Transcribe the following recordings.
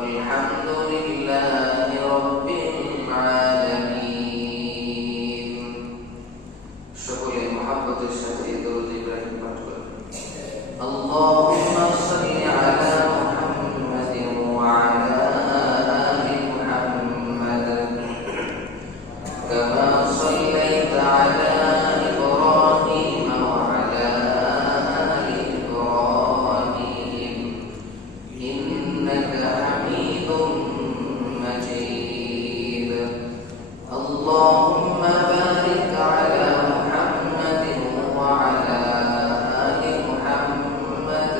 والحمد لله رب العالمين সকলে মুহাব্বতের সাথে দরুদ ইব্রাহিম পাঠ করুন আল্লাহুম্মা সাল্লি আলা মুহাম্মাদিন ওয়া আলা আলি মুহাম্মাদ কামা সাল্লাইতা আলা ইব্রাহিম ওয়া আলা আলি ইব্রাহিম ইন্নাকা হামিদুম মাজিদ اللهم بارك على محمد وعلى آل محمد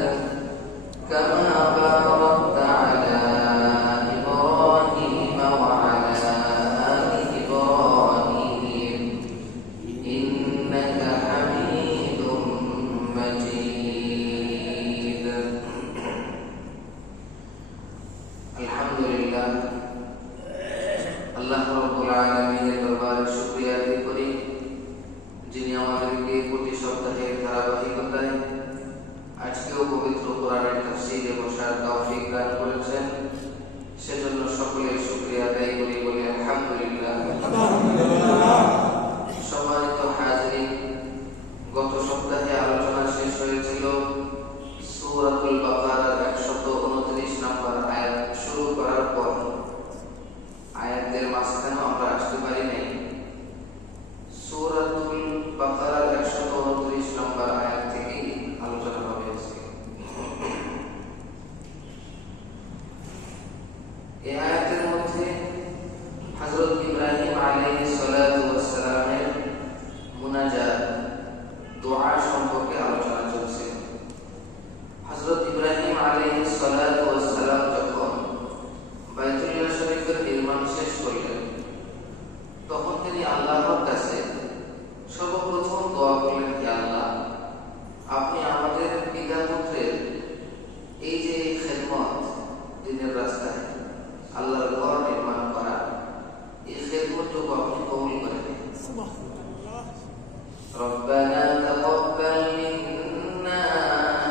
كما باركت على إبراهيم وعلى آل إبراهيم إنك حميد مجيد الحمد لله আল্লাহ রাব্বুল আলামিনের দরবারে শুকরিয়া আদায় করি যিনি আমাদেরকে প্রতি সপ্তাহে ধারাবাহিকতায় আজকেও পবিত্র কোরআনের তাফসীরে বসার তৌফিক দান করেছেন সেজন্য সকলের শুকরিয়া আদায় করি বলি আলহামদুলিল্লাহ। সম্মানিত হাজিরিন, গত সপ্তাহে আলোচনা শেষ হয়েছিল সূরাতুল বাকারার 129 নম্বর আয়াত শুরু করার পর আয়াতের মাঝখানে আমরা আসতে পারি নাই। সূরাতুল বাকারার 129 নম্বর আয়াত থেকে আলোচনা হবে আজকে। এই আয়াতের মধ্যে হযরত ইব্রাহিম আলাইহিস সালাতু ওয়াস সালামের মুনাজাত দোয়া সম্পর্কে আলোচনা চলছে। হযরত ইব্রাহিম আলাইহিস সালাতু ওয়াস সালাম যখন বাইতুল্লাহ শরীফের নির্মাণ শেষ করলেন তখন তিনি আল্লাহর কাছে সর্বপ্রথম দোয়া করলেন, হে আল্লাহ, আপনি আমাদের পিতা পুত্রের এই যে খেদমত দিনের রাস্তায় আল্লাহর ঘর নির্মাণ করা, এই খেদমতটুকু আপনি কবুল করে নিন। রব্বানা তাকাব্বাল মিন্না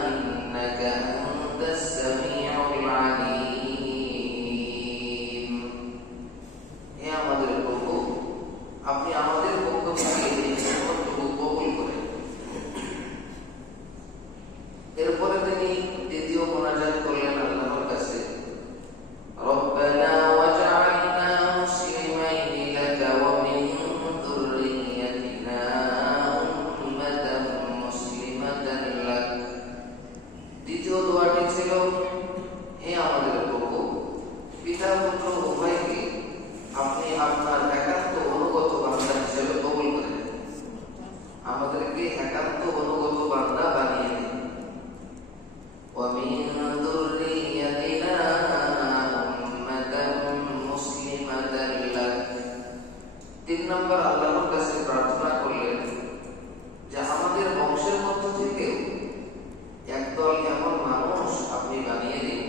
ইন্নাকা আনতাস সামিউল আলিম। হে আমাদের প্রভু, আপনি আমাদের পক্ষ থেকে এই খেদমতটুকু কবুল করেন। এরপরে তিনি দ্বিতীয় মুনাজাত করলেন আল্লাহর কাছে, রব্বানা ওয়াজআলনা মুসলিমাইনি লাকা ওয়া মিন যুররিয়্যাতিনা উম্মাতান মুসলিমাতান লাক। দ্বিতীয় দোয়াটি ছিল, হে আমাদের প্রভু, পিতা পুত্র উভয়কে আপনি আপনার একান্ত অনুগত বান্দা হিসেবে কবুল করেন, আমাদেরকে একান্ত অনুগত বান্দা বানিয়ে দিন। ওয়া মিন যুররিয়্যাতিনা উম্মাতান মুসলিমাতান লাক। 3 নম্বর আল্লাহর কাছে প্রার্থনা করলেন যে আমাদের বংশের মধ্য থেকে একদল এমন মানুষ আপনি বানিয়ে দিন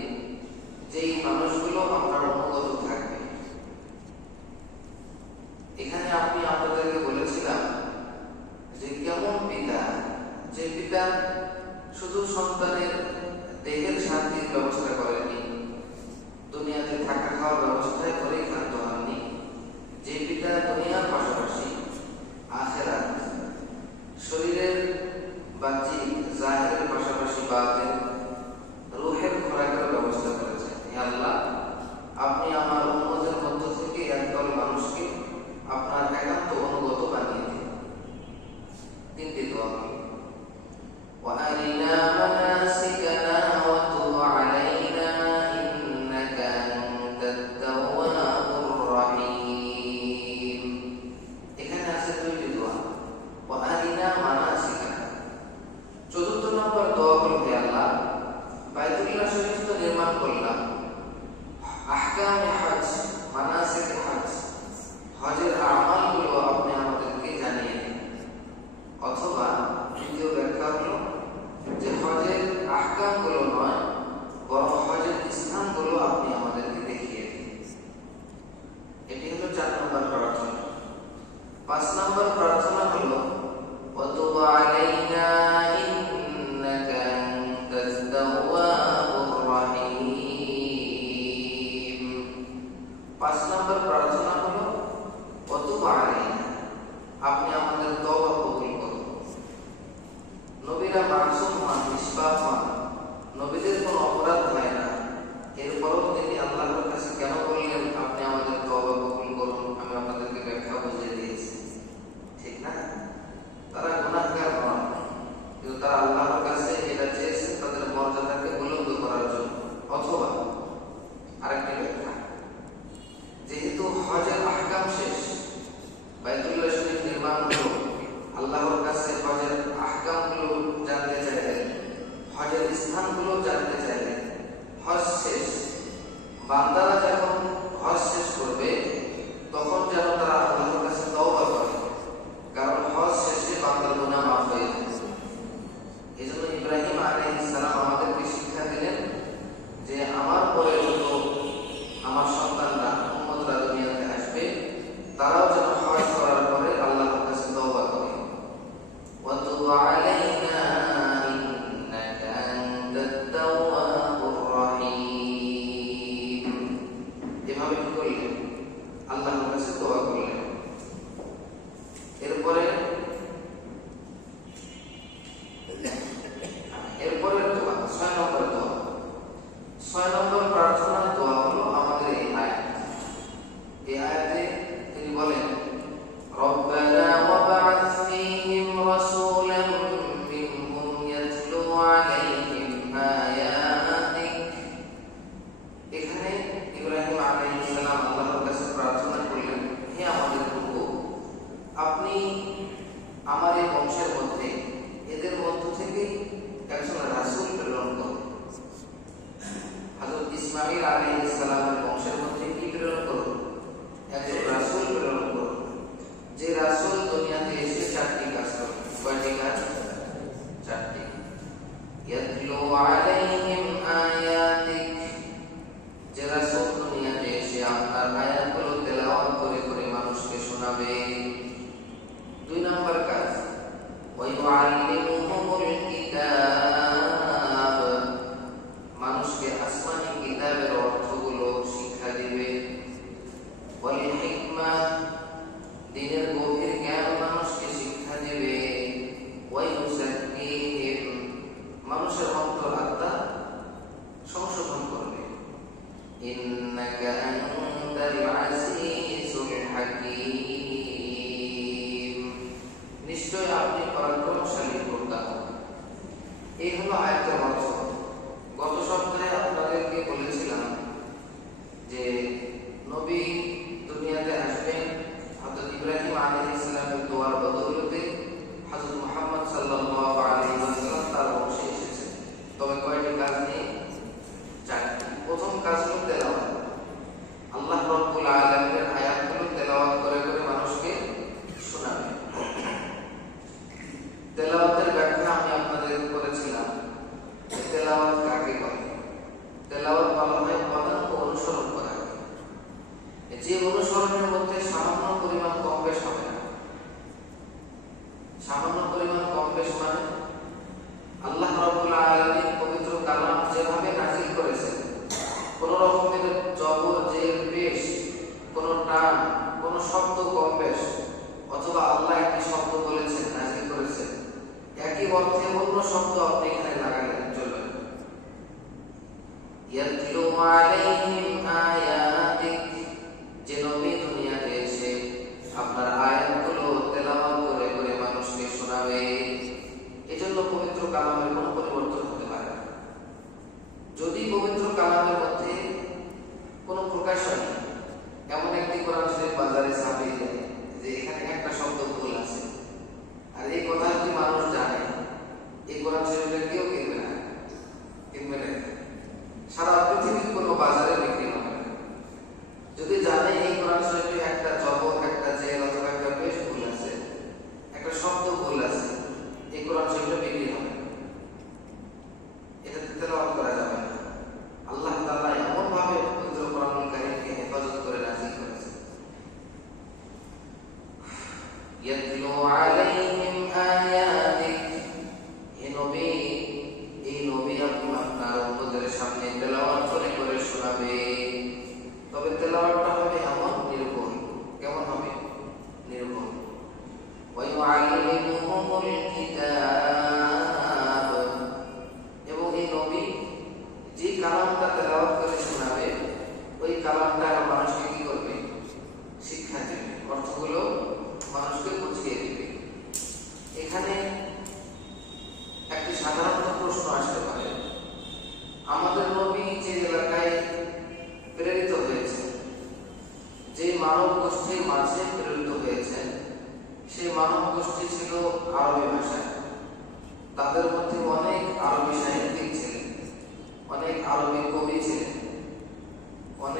যেই মানুষগুলো আপনার অনুগত থাকবে। এখানে আপনি আপনাদেরকে বলেছিলাম যে কেমন পিতা, যে পিতা শুধু সন্তানের দেহের শান্তির ব্যবস্থা করেননি, দুনিয়াতে থাকা খাওয়ার ব্যবস্থায় করেই ক্ষান্ত হননি, যে পিতা দুনিয়ার পাশাপাশি আখিরাত, শরীরের বাহ্যিক জাহিরের পাশাপাশি বাতিন রূহের খোরাকের ব্যবস্থা করেছেন। হে আল্লাহ, আপনি আমার উম্মতের মধ্য থেকে একদল মানুষকে আপনার একান্ত অনুগত বানিয়ে দিন। 3টি দোয়া, ওয়া আরিনা মানাসিকানা ওয়া তুব আলাইনা ইন্নাকা আনতাত তাওয়াবুর রহিম। এখানে আছে 2টি দোয়া, ওয়া আরিনা মানাসিকানা। 4th নম্বর দোয়া হল, হে আল্লাহ, বাইতুল্লাহ শরীফ তো নির্মাণ করলাম, আহকামে হজ, মানাসিকে হজ, হজের আমালগুলো আপনি আমাদেরকে জানিয়ে দিন। অথবা দ্বিতীয় ব্যাখ্যা হলো যে হজের আহকামগুলো নয়, বরং হজের স্থানগুলো আপনি আমাদেরকে দেখিয়ে দিন। এটি হলো 4 নম্বর প্রার্থনা। 5 নম্বর প্রার্থনা হলো, ওয়া তুব আলাইনা ইন্নাকা আনতাত তাওয়াবুর রহিম। 5 নম্বর প্রার্থনা হলো ওয়াতুব আলাইনা, আপনি আমাদের তওবা কবুল করুন। নবীরা মাসুম হন, নিষ্পাপ হন, নবীদের কোনো অপরাধ হয় না, এরপরও তিনি আল্লাহর কাছে কেন বললেন আপনি আমাদের তওবা কবুল করুন? আমি আপনাদেরকে ব্যাখ্যা বুঝিয়ে দিয়েছি, ঠিক না? তারা গুনাহগার নন, কিন্তু তারা আল্লাহর কাছে এটা চেয়েছেন তাদের মর্যাদাকে বুলন্দ করার জন্য। অথবা আরেকটি ব্যাখ্যা, যেহেতু হজের আহকাম শেষ, বাইতুল্লাহ শরীফ নির্মাণ হলো, আল্লাহর কাছে হজের আহকামগুলো জানতে চাইলেন, হজের স্থানগুলো জানতে চাইলেন। হজ শেষ, বান্দারা যখন হজ শেষ করবে তখন যেন তারা আল্লাহর কাছে তওবা করে, কারণ হজ শেষে বান্দার গুনাহ মাফ হয়ে যায়। এই জন্য ইব্রাহিম আলাইহিস সালাম আমাদেরকে শিক্ষা দিলেন যে আমার পরে যত আমার সন্তানরা উম্মতরা দুনিয়াতে আসবে, তারাও যেন হজ করার পরে আল্লাহর কাছে তওবা করে। ওয়াতুব আলাইনা ইন্নাকা আনতাত তাওয়াবুর রহিম, এভাবে কি করলেন? আল্লাহর কাছে তওবা করলেন। এরপরে দোয়া 6 নম্বর দোয়া। 6 নম্বর প্রার্থনার দোয়া হলো আমাদের এই আয়াত। এই আয়াতে তিনি বলেন রব্বানা ওয়াবআথ ফীহিম রাসূলান মিনহুম ইয়াতলু আলাইহিম আয়াতিক। এখানে ইব্রাহিম আলাইহিস সালাম আল্লাহর কাছে প্রার্থনা করলেন, হে আমাদের প্রভু, আপনি আমার এই বংশের মধ্যে এদের মধ্য থেকে একজন রাসূল প্রেরণ করুন। হযরত ইসমাঈল আলাইহিস সালামের বংশের মধ্যে কি প্রেরণ করুন? একজন রাসূল প্রেরণ করুন, যে রাসূল দুনিয়াতে এসে 4টি কাজ করবে। কয়টি কাজ? 4টি। ইয়াতলু আলাইহিম আয়াতিক, যে রাসূল দুনিয়াতে এসে আপনার আয়াতগুলো তেলাওয়াত করে করে মানুষকে শোনাবে। 2 নম্বর কাজ ওয়ায়ুআল্লিমুহুমুল কিতাব, মানুষকে আসমানি কিতাবের অর্থগুলো শিক্ষা দিবে। ওয়াল হিকমা, দ্বীনের গভীর জ্ঞান মানুষকে শিক্ষা দিবে। ওয়ায়ুযাক্কিহিম, মানুষের অন্তর আত্মা সংশোধন করবে। ইন্নাকা আনতাল আজিজুল হাকীম, নিশ্চয় আপনি পরাক্রমশালী প্রজ্ঞা। এই হলো আয়াতের অর্থ। গত সপ্তাহে আপনাদেরকে বলেছিলাম যে নবী দুনিয়াতে আসবেন হযরত ইব্রাহিম আলাইহিস সালামের দোয়ার বদৌলতে হযরত মুহাম্মদ সাল্লাল্লাহু আলাইহি ওয়াসাল্লাম তার বংশে এসেছেন। তবে কয়টি কাজ নিয়ে? 4টি। প্রথম কাজ হলো তেলাওয়াত। আল্লাহ রাব্বুল আলামিনের আয়াতগুলো তেলাওয়াত করে করে মানুষকে শোনাবে। তেলাওয়াতের ব্যাখ্যা আমি আপনাদের করেছিলাম। তেলাওয়াত কাকে বলে? তেলাওয়াত বলা হয় পদাঙ্ক অনুসরণ করা। যে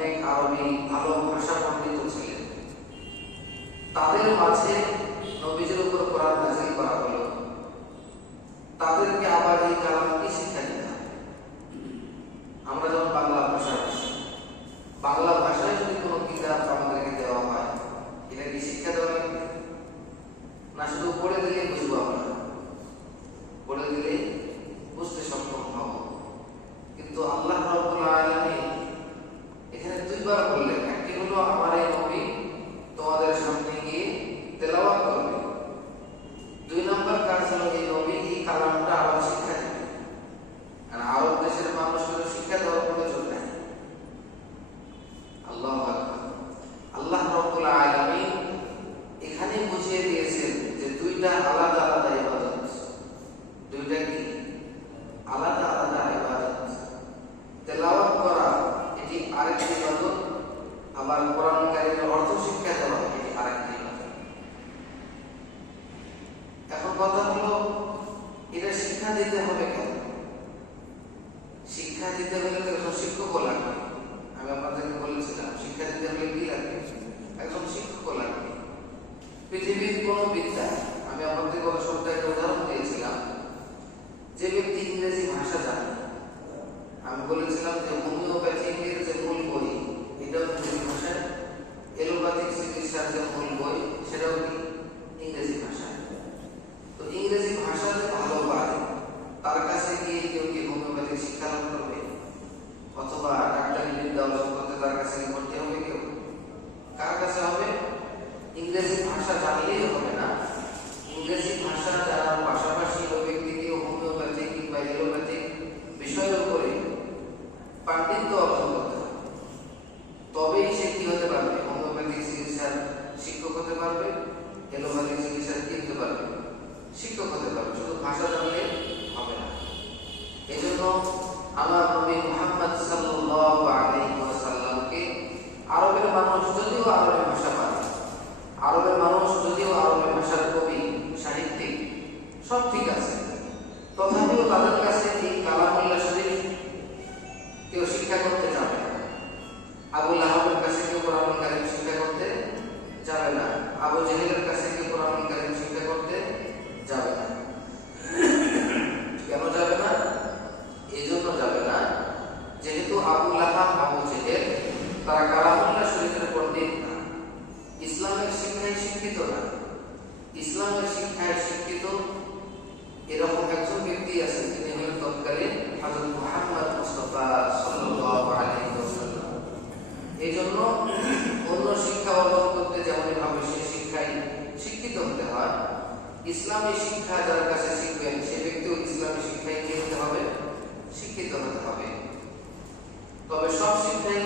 অনেক আরবি ভালো ভাষা পণ্ডিত ছিলেন। তাদের মাঝে নবীজির উপর কোরআন নাযিল করা হলো। তাদেরকে আবার এই কালামটি শিক্ষা দিতে হবে। আমরা যখন বাংলা ভাষা বাংলা ভাষায় যদি কোনো কিতাব আমাদেরকে দেওয়া হয়, এটা কি শিক্ষা দেওয়া লাগবে? না শুধু পড়ে দিলে বুঝবো? আমরা পড়ে দিলে বুঝতে সক্ষম হব। কিন্তু আল্লাহ রাব্বুল আলামিন এখানে দুইবার বললেন, একটি হলো আমার এই নবী তোমাদের সামনে গিয়ে তেলাওয়াত করবে, দুই নম্বর কাজ হলো এই নবী এই কালামটা আবার শিক্ষা দেবে। আর আরব দেশের মানুষের শিক্ষা দেওয়ার প্রয়োজন নাই। আল্লাহু আকবার। আল্লাহ রাব্বুল আলামিন এখানে বুঝিয়ে দিয়েছেন যে দুইটা আলাদা আলাদা ইবাদত। দুইটা কি আলাদা আলাদা ইবাদত। তেলাওয়াত করা এটি আরেকটি ইবাদত, আবার কোরআন কারীমের অর্থ শিক্ষা দেওয়া এটি আরেকটি ইবাদত। এখন কথা হলো, এটা শিক্ষা দিতে হবে কেন? শিক্ষা দিতে হলে তো একজন শিক্ষক লাগবে। আমি আপনাদেরকে বলেছিলাম শিক্ষা দিতে হলে কি লাগবে? একজন শিক্ষক লাগবে। পৃথিবীর কোন বিদ্যা, আমি আপনাদের গত সপ্তাহে একটা উদাহরণ দিয়েছিলাম, যে ব্যক্তি ইংরেজি ভাষা জানে, আমি বলেছিলাম যে হোমিওপ্যাথিকের যে মূল বই এটাও ইংরেজি ভাষায়, এলোপ্যাথিক চিকিৎসার যে মূল বই সেটাও কি ইংরেজি ভাষায়। তো ইংরেজি ভাষাতে ভালো পারে, তার কাছে গিয়ে কেউ কি হোমিওপ্যাথিক শিক্ষা লাভ করবে? অথবা ডাক্তারি বিদ্যা অর্জন করতে তার কাছে ভর্তি হবে কেউ? কার কাছে হবে? ইংরেজি ভাষা জানলেই হবে না, ইংরেজি ভাষা জানার পাশাপাশি ওই ব্যক্তিকে হোমিওপ্যাথিক কিংবা এলোপ্যাথিক বিষয়ের উপরে পাণ্ডিত্য অর্জন করতে হবে। তবেই সে কি হতে পারবে? হোমিওপ্যাথিক চিকিৎসার শিক্ষক হতে পারবে, এলোপ্যাথিক চিকিৎসার কি হতে পারবে? শিক্ষক হতে পারবে। শুধু ভাষা জানলে হবে না। এজন্য আমার নবী মুহাম্মদ সাল্লাল্লাহু আলাইহি ওয়াসাল্লামকে আরবের মানুষ যদিও আরবি ভাষা পারে, আরবের মানুষ যদিও আরবি ভাষার কবি সাহিত্যিক সব ঠিক আছে, তথাপিও তাদের কাছে এই কালামুল্লাহ শরীফ কেউ শিক্ষা করতে যাবে না। আবু লাহাবের কাছে কেউ কোরআনুল কারীম শিক্ষা করতে যাবে না, আবু জেহেলের কাছে কেউ কোরআনুল কারীম শিক্ষা করতে যাবে না। কেন যাবে না? এই জন্য যাবে না যেহেতু আবু লাহাব, আবু জেহেল তারা কালামুল্লাহ শরীফের পণ্ডিত না, ইসলামের শিক্ষায় শিক্ষিত না। ইসলামের শিক্ষায় শিক্ষিত এরকম একজন ব্যক্তি আছে, তিনি হলেন তৎকালীন হযরত মুহাম্মদ মুস্তাফা সাল্লাল্লাহু আলাইহি ওয়াসাল্লাম। এই জন্য অন্য শিক্ষা অর্জন করতে যেমন ভাবে সে শিক্ষায় শিক্ষিত হতে হয়, ইসলামী শিক্ষা যার কাছে শিখবেন সে ব্যক্তিও ইসলামী শিক্ষায় কি হতে হবে? শিক্ষিত হতে হবে। তবে সব শিক্ষাই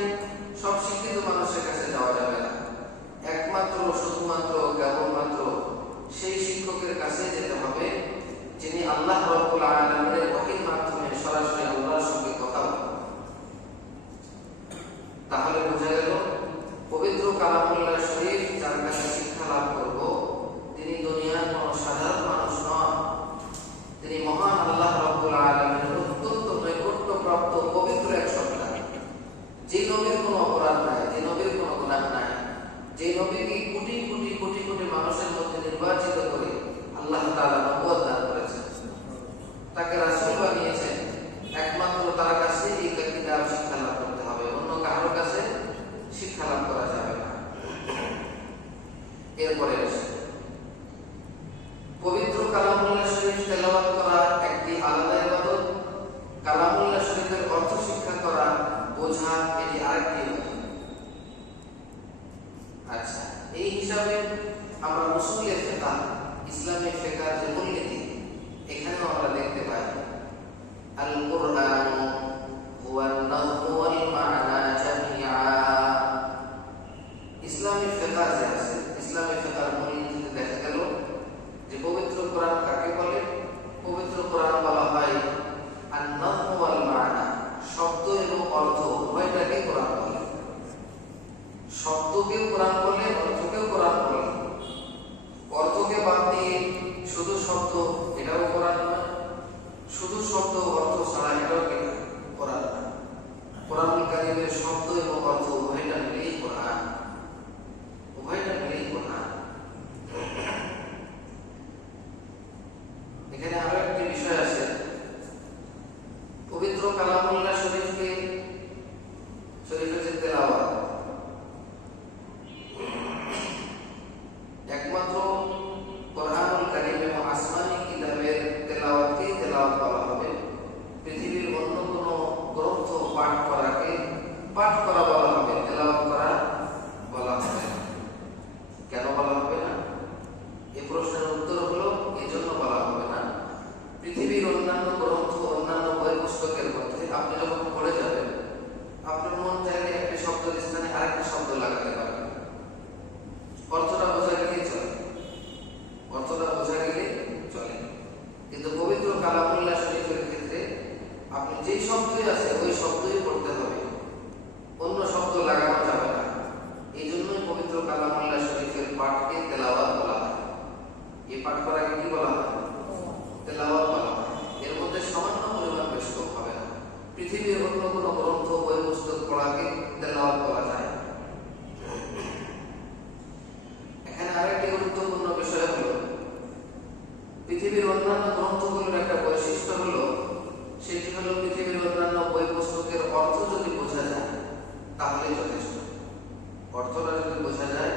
সব শিক্ষিত মানুষের কাছে যাওয়া যাবে না। একমাত্র শুধুমাত্র কেবলমাত্র সেই শিক্ষকের কাছে যেতে হবে যিনি আল্লাহ রাব্বুল আলামিনের ওহীর মাধ্যমে সরাসরি আল্লাহর সঙ্গে কথা বলেন। তাহলে বোঝা গেল পবিত্র কালামুল্লাহ শরীফ যার কাছে শিক্ষা লাভ করব তিনি দুনিয়ার কোনো সাধারণ মানুষ নন, তিনি মহান আল্লাহ রাব্বুল আলামিনের অত্যন্ত নৈকট্যপ্রাপ্ত পবিত্র এক সন্তান, যে নবীর কোনো অপরাধ নাই, যে নবীর কোনো গুনাহ নাই, যে নবীকে কোটি কোটি কোটি কোটি মানুষের মধ্যে নির্বাচিত করে আল্লাহ তাআলা নবুয়ত দান করেছেন, তাকে রাসূল বানিয়েছেন। একমাত্র তার কাছে এই কিতাব শিক্ষা লাভ করতে হবে, অন্য কারোর কাছে শিক্ষা লাভ করা যাবে না। এরপরে পবিত্র কালামুল্লাহ শরীফ তেলাওয়াত করা একটি আলাদা ইবাদত, কালামুল্লাহ শরীফের অর্থ শিক্ষা করা, বোঝা এটি আরেকটি ইবাদত। আচ্ছা, এই হিসাবে আমরা উসুলে ফিকহ, ইসলামী ফিকহের যে মূলনীতি এখানেও আমরা দেখতে পাই আল কুরআন হুয়া আন-নাযম ওয়াল মা'না জামিআ। ইসলামী ফিকহ যে আছে, ইসলামী ফিকহের মূলনীতিতে দেখা গেল যে পবিত্র কোরআন কাকে বলে? পবিত্র কোরআন বলা হয় আন-নাযম ওয়াল মা'না, শব্দ এবং অর্থ উভয়টাকে কোরআন বলে। শব্দকেও কোরআন বলে, অর্থকেও কোরআন বলে। অর্থকে বাদ দিয়ে শুধু শব্দ, এটাও কোরআন নয়। শুধু শব্দ অর্থ ছাড়া এটাও কোরআন নয়। কোরআনুল কারীমের শব্দ এবং অর্থ অর্থটা যদি বোঝা যায়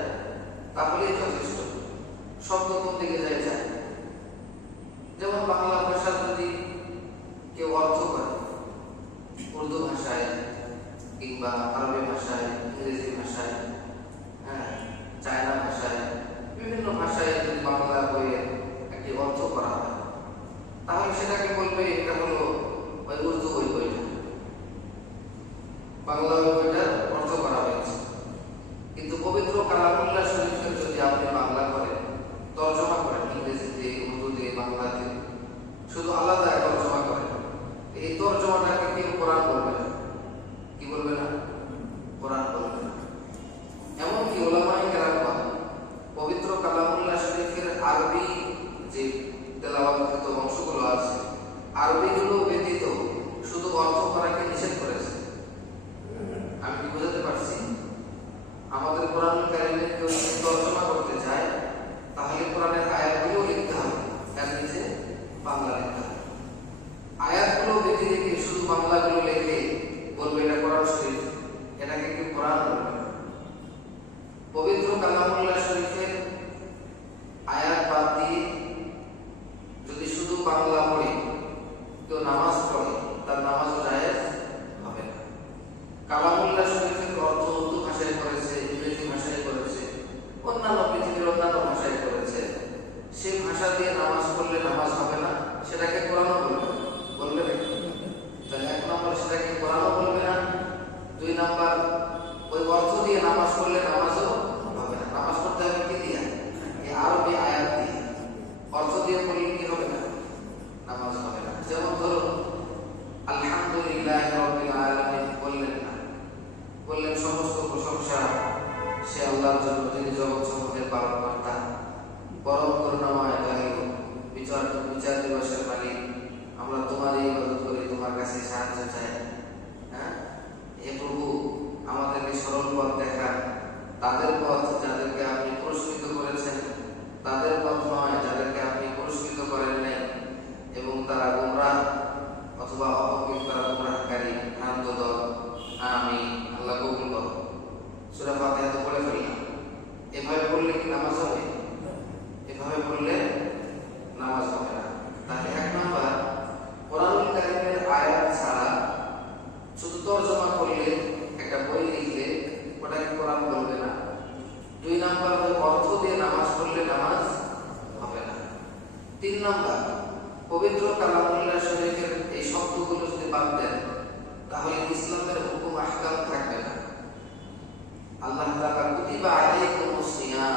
তাহলেই যথেষ্ট। শব্দ কোন দিকে যায় যায়। যেমন বাংলা ভাষা যদি কেউ অর্থ করে উর্দু ভাষায় কিংবা আরবি ভাষায়, ইংরেজি ভাষায়, চায়না ভাষায়, বিভিন্ন ভাষায় যদি বাংলা বইয়ের একটি অর্থ করা হয়, তাহলে সেটাকে বলবে এটা হলো ওই উর্দু ওই বইটা, বাংলা ওই বইটার অর্থ করা হয়েছে। কিন্তু পবিত্র কালামুল্লাহ শরীফের যদি আপনি বাংলা করেন, তর্জমা করেন, ইংরেজিতে, উর্দুতে, বাংলাতে, শুধু আলাদা তর্জমা করেন, এই তর্জমাটাকে কেউ কোরআন বলবে না। কি বলবে না? কোরআন বলবে না। এমনকি ওলামায়ে কেরাম পবিত্র কালামুল্লাহ শরীফের আরবি যে তেলাওয়াতকৃত অংশগুলো আছে, আরবিগুলো ব্যতীত শুধু অর্থ করাকে নিষেধ করেছে। আমি কি বোঝাতে পারছি? আমাদের কোরআন কারিমে কেউ যদি তর্জমা করতে চায়, তাহলে কোরআনের আয়াতগুলো লিখতে হবে, তার নিচে বাংলা লিখতে হবে। আয়াতগুলো বেঁধে রেখে শুধু বাংলাগুলো লিখে বলবে এটা কোরআন শরীফ, এটাকে কেউ কোরআন বলবে না। পবিত্র কালামুল্লাহ শরীফের আয়াত বাদ দিয়ে যদি শুধু বাংলা পড়ে কেউ নামাজ পড়ে, তার নামাজ জায়েজ হবে না। কালামুল্লাহ শরীফের অর্থ উর্দু ভাষায় করেছে, ইংরেজি ভাষায় করেছে, অন্যান্য পৃথিবীর অন্যান্য ভাষায় করেছে, সেই ভাষা দিয়ে নামাজ পড়লে নামাজ হবে না, সেটাকে কোরআনও বলবে বলবে না। তাহলে এক নম্বর সেটাকে কোরআনও বলবে না, দুই নম্বর ওই অর্থ দিয়ে নামাজ পড়লে নামাজও হবে না। নামাজ পড়তে হবে কি দিয়ে? এই আরবি আয়াত দিয়ে। অর্থ দিয়ে পড়লে কি হবে না? নামাজ হবে না। যেমন ধরুন আলহামদুলিল্লাহ রাব্বিল আলামিন বললেন না, বললেন সমস্ত প্রশংসা সে আল্লাহর জন্য, যিনি জগৎ সমূহের পালনকর্তা, পরম করুণাময় দয়ালু, বিচার দিবসের মালিক। আমরা তোমারই ইবাদত করি, তোমার কাছে সাহায্য চাই। হে প্রভু, আমাদেরকে সরল পথ দেখান, তাদের পথ যাদেরকে আপনি পুরস্কৃত করেছেন, তাদের পথ নয় যাদেরকে আপনি পুরস্কৃত করেন নাই, এবং তারা গোমরাহ অথবা অপকৃত, গোমরাহকারী ভ্রান্ত দল। আমি আল্লাহ কবুল করো। সূরা ফাতিহা তো পড়ে ফেললাম। এভাবে পড়লে কি নামাজ হবে? এভাবে পড়লে নামাজ হবে না। তাহলে এক নম্বর, কোরআনুল কারীমের আয়াত ছাড়া শুধু তর্জমা করলে, একটা বই লিখলে ওটাকে কোরআন বলবে না। দুই নম্বর, অর্থ দিয়ে নামাজ পড়লে নামাজ হবে না। তিন নম্বর, পবিত্র কালামুল্লাহ শরীফের এই শব্দগুলো যদি বাদ দেন, তাহলে ইসলামের হুকুম আহকাম থাকবে না। আল্লাহ তাআলা কুতিবা আলাইকুমুস সিয়াম,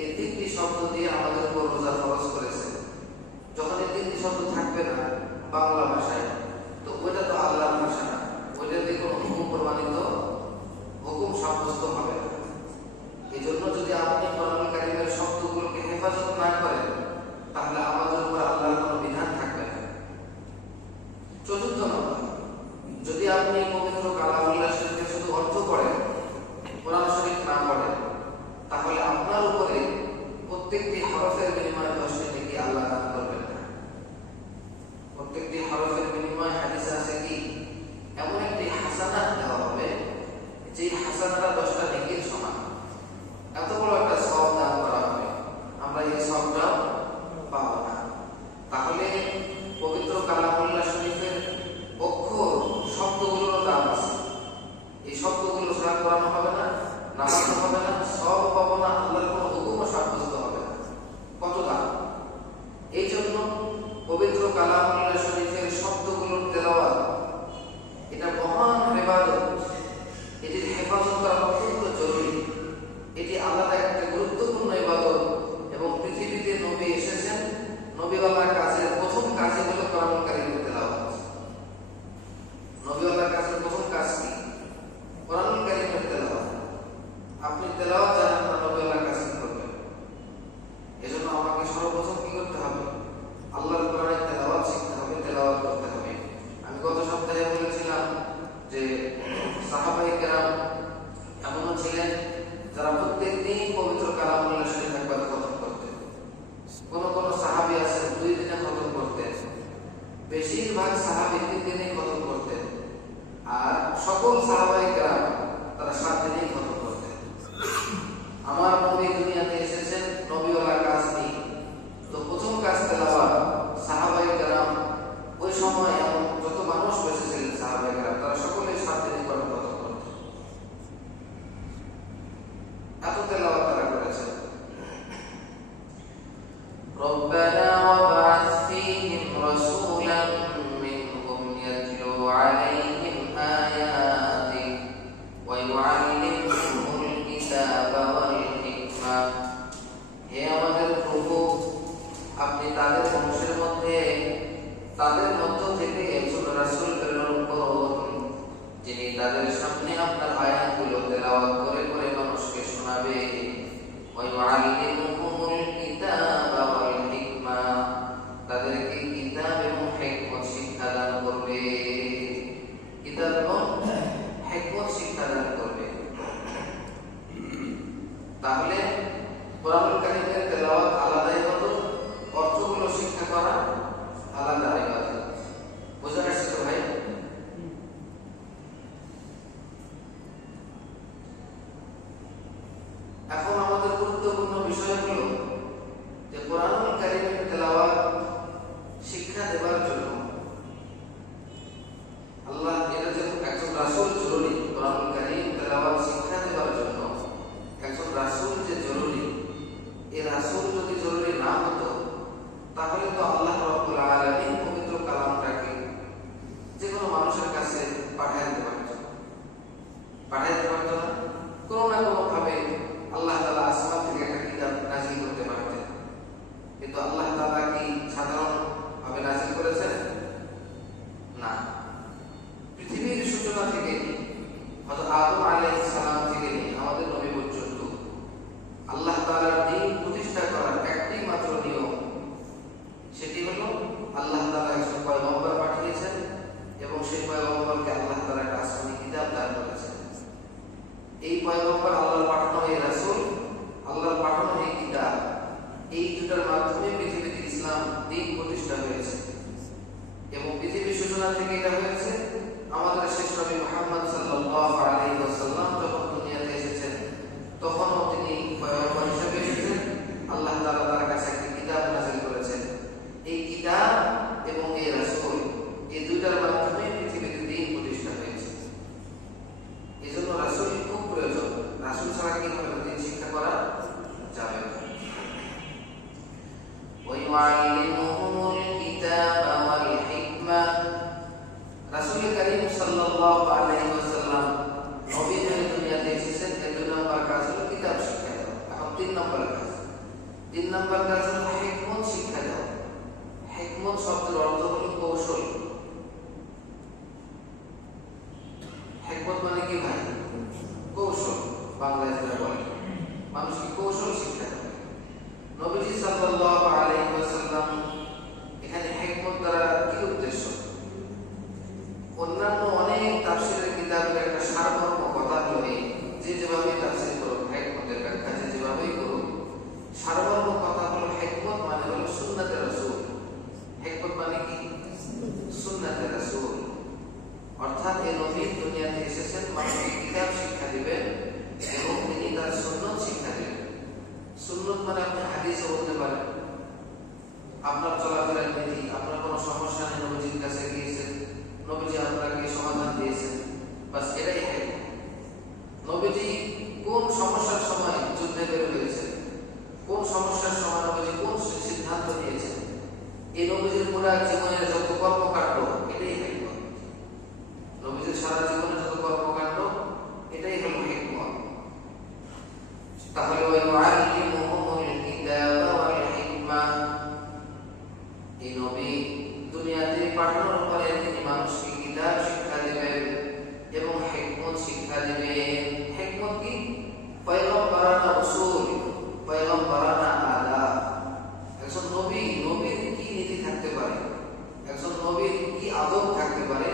এই তিনটি শব্দ দিয়ে আমাদের উপর রোজা ফরজ করেছে। যখন এই তিনটি শব্দ থাকবে না বাংলা ভাষায়, তো ওইটা তো আল্লাহর ভাষা না, ওইটা দিয়ে কোনো হুকুম প্রমাণিত, হুকুম সাব্যস্ত হবে না। এই জন্য যদি আপনি কোরআনুল কারীমের শব্দগুলোকে হেফাজত না করেন, তাহলে আমাদের উপর আল্লাহর কোনো বিধান থাকবে না। চতুর্থ নম্বর, যদি আপনি পবিত্র কালামুল্লাহ শরীফের শুধু অর্থ পড়েন, কোরআন শরীফ না পড়েন, তাহলে আপনার উপরে প্রত্যেকটি হরফের বিনিময়ে 10টি নেকি আল্লাহ দান করবেন না। প্রত্যেকটি হরফের বিনিময়ে হাদিসে আছে কি, এমন একটি হাসানাত দেওয়া হবে, যে হাসানাটা 10টা নেকির সমান। এত বড় একটা সওয়াব দান করা হবে, আমরা এই সওয়াবটা পাবো না। তাহলে পবিত্র কালামুল্লাহ শরীফের অক্ষর শব্দগুলোর দাম আছে। এই শব্দগুলো ছাড়া কোরআন হবে না, নামাজ হবে না, সব পাবো না, আল্লাহর কোনো হুকুমও সাব্যস্ত হবে না। কত দাম! এই জন্য পবিত্র কালামুল্লাহ শরীফের শব্দগুলোর তেলাওয়াত এটা মহান ইবাদত। এটির হেফাজত করা অত্যন্ত জরুরি। এটি আলাদা একটা গুরুত্বপূর্ণ ইবাদত, এবং পৃথিবীতে নবী এসেছেন, নবীওয়ালার কাজের প্রথম কাজই হলো কোরআনুল কারীমের তেলাওয়াত। নবীওয়ালার কাজের প্রথম কাজ কি? কোরআনুল কারীমের তেলাওয়াত। আপনি তেলাওয়াত ويعلمهم الكتاب والحكمة হে আমাদের প্রভু আপনি তাদের বংশের মধ্যে তাদের মধ্য থেকে একজন রাসূল প্রেরণ করুন যিনি তাদের সামনে আপনার আয়াতগুলো তেলাওয়াত করে করে মানুষকে শোনাবে ওয়ায়ুআল্লিমুহুমুল কিতাবা ওয়াল হিকমা তাদেরকে কিতাব এবং হিকমত শিক্ষা দান করবে কিতাব এবং হিকমত শিক্ষা দান করবে তাহলে কোরআনুল কারীমের তেলাওয়াত আলাদা ইবাদত অর্থগুলো শিক্ষা করা আলাদা ইবাদত বুঝা গেছে তো ভাই এখন আমাদের গুরুত্বপূর্ণ বিষয় হলো যে কোরআনুল কারীমের তেলাওয়াত শিক্ষা দেওয়ার জন্য আল্লাহ এর যে একজন রাসূল জরুরি কোরআনুল কারীম তেলাওয়াত শিক্ষা দেওয়ার জন্য একজন রাসূল যে জরুরি এই রাসূল যদি জরুরি না হতো তাহলে তো আল্লাহ রাব্বুল আলামিন পবিত্র কালামটাকে যে কোনো মানুষের কাছে পাঠিয়ে দিতে পারতেন না কোনো না কোনো ভাবে আল্লাহ তাআলা আসমান থেকে একটা কিতাব নাযিল করতে পারতেন কিন্তু আল্লাহ তাআলা কি সাধারণ ভাবে নাযিল করেছেন না পৃথিবীর সূচনা থেকে হযরত আদম আলাইহিস সালাম থেকে আমাদের নবী পর্যন্ত আল্লাহ তাআলার দ্বীন প্রতিষ্ঠা করার একটি মাত্র নিয়ম সেটি হলো আল্লাহ তাআলা একজন পয়গম্বর পাঠিয়েছেন এবং সেই পয়গম্বরকে আল্লাহ তাআলা একটা আসমানি কিতাব দান করেছেন এই পয়গম্বর আল্লাহর পাঠানো এই রাসূল আল্লাহর পাঠানো এই কিতাব এই দুটার মাধ্যমে পৃথিবীতে ইসলাম দ্বীন প্রতিষ্ঠা হয়েছে এবং পৃথিবীর সূচনা থেকে এটা হয়েছে আমাদের শেষ নবী মুহাম্মদ সাল্লাল্লাহু আলাইহি ওয়াসাল্লাম যখন দুনিয়াতে এসেছেন তখনও তিনি পয়গম্বর হিসেবে এসেছেন আল্লাহ তাআলা তার কাছে একটি কিতাব নাযিল করেছেন এই কিতাব এবং এই রাসূল এই দুইটার মাধ্যমে পৃথিবীতে দ্বীন প্রতিষ্ঠা হয়েছে এজন্য রাসূল খুব প্রয়োজন রাসূল ছাড়া কি হবে দ্বীন শিক্ষা করা যাবে না ওয়ায়ুআল্লিমুহুমুল কিতাবা ওয়াল হিকমা রাসূল কারীম সাল্লাল্লাহু আলাইহি ওয়াসাল্লাম নবী হয়ে দুনিয়াতে এসেছেন এর দুই নম্বর কাজ হলো কিতাব শিক্ষা দেওয়া এখন তিন নম্বর কাজ হলো হিকমত শিক্ষা দেওয়া হিকমত শব্দের অর্থ হলো কৌশল হিকমত মানে কি ভাই কৌশল বাংলায় যেটা বলে মানুষকে কৌশল শিক্ষা দেওয়া নবীজি সাল্লাল্লাহু আলাইহি ওয়াসাল্লাম এখানে হিকমত দ্বারা কি উদ্দেশ্য অন্যান্য অনেক তাফসীরের কিতাবের একটা সারমর্ম কথা হলো এই যে যেভাবে তাফসীর করুক হিকমতের ব্যাখ্যা যে যেভাবেই করুক সারমর্ম কথা হলো হিকমত মানে হলো সুন্নাতে রাসূল হিকমত মানে কি সুন্নাতে রাসূল অর্থাৎ এই নবী দুনিয়াতে এসেছেন মানুষকে কিতাব শিক্ষা দিবেন এবং তিনি তার সুন্নাত শিক্ষা দিবেন সুন্নাত মানে আপনি হাদিসও বলতে পারেন আপনার চলাফেরার নীতি আপনার কোনো সমস্যা নেই নবীজির কাছে গিয়েছেন নবীজি আপনাকে সমাধান দিয়েছেন বাস এটাই হিকমত নবীজি কোন সমস্যার সময় যুদ্ধে বের হয়েছেন কোন সমস্যার সময় নবীজি কোন সিদ্ধান্ত নিয়েছেন এই নবীজির পুরো জীবনের যত কর্মকাণ্ড এটাই হিকমত নবীজির সারা জীবনের যত কর্মকাণ্ড এটাই হলো হিকমত তাহলে ওয়ায়ুআল্লিমুহুমুল কিতাবা ওয়াল হিকমা এই নবী দুনিয়াতে পাঠানোর পরে তিনি মানুষকে কিতাব শিক্ষা দিবেন এবং হিকমত শিক্ষা দিবেন হিকমত কি পয়গম্বরানা উসুল পয়গম্বরানা আদাব একজন নবীর কি নীতি থাকতে পারে একজন নবীর কি আদব থাকতে পারে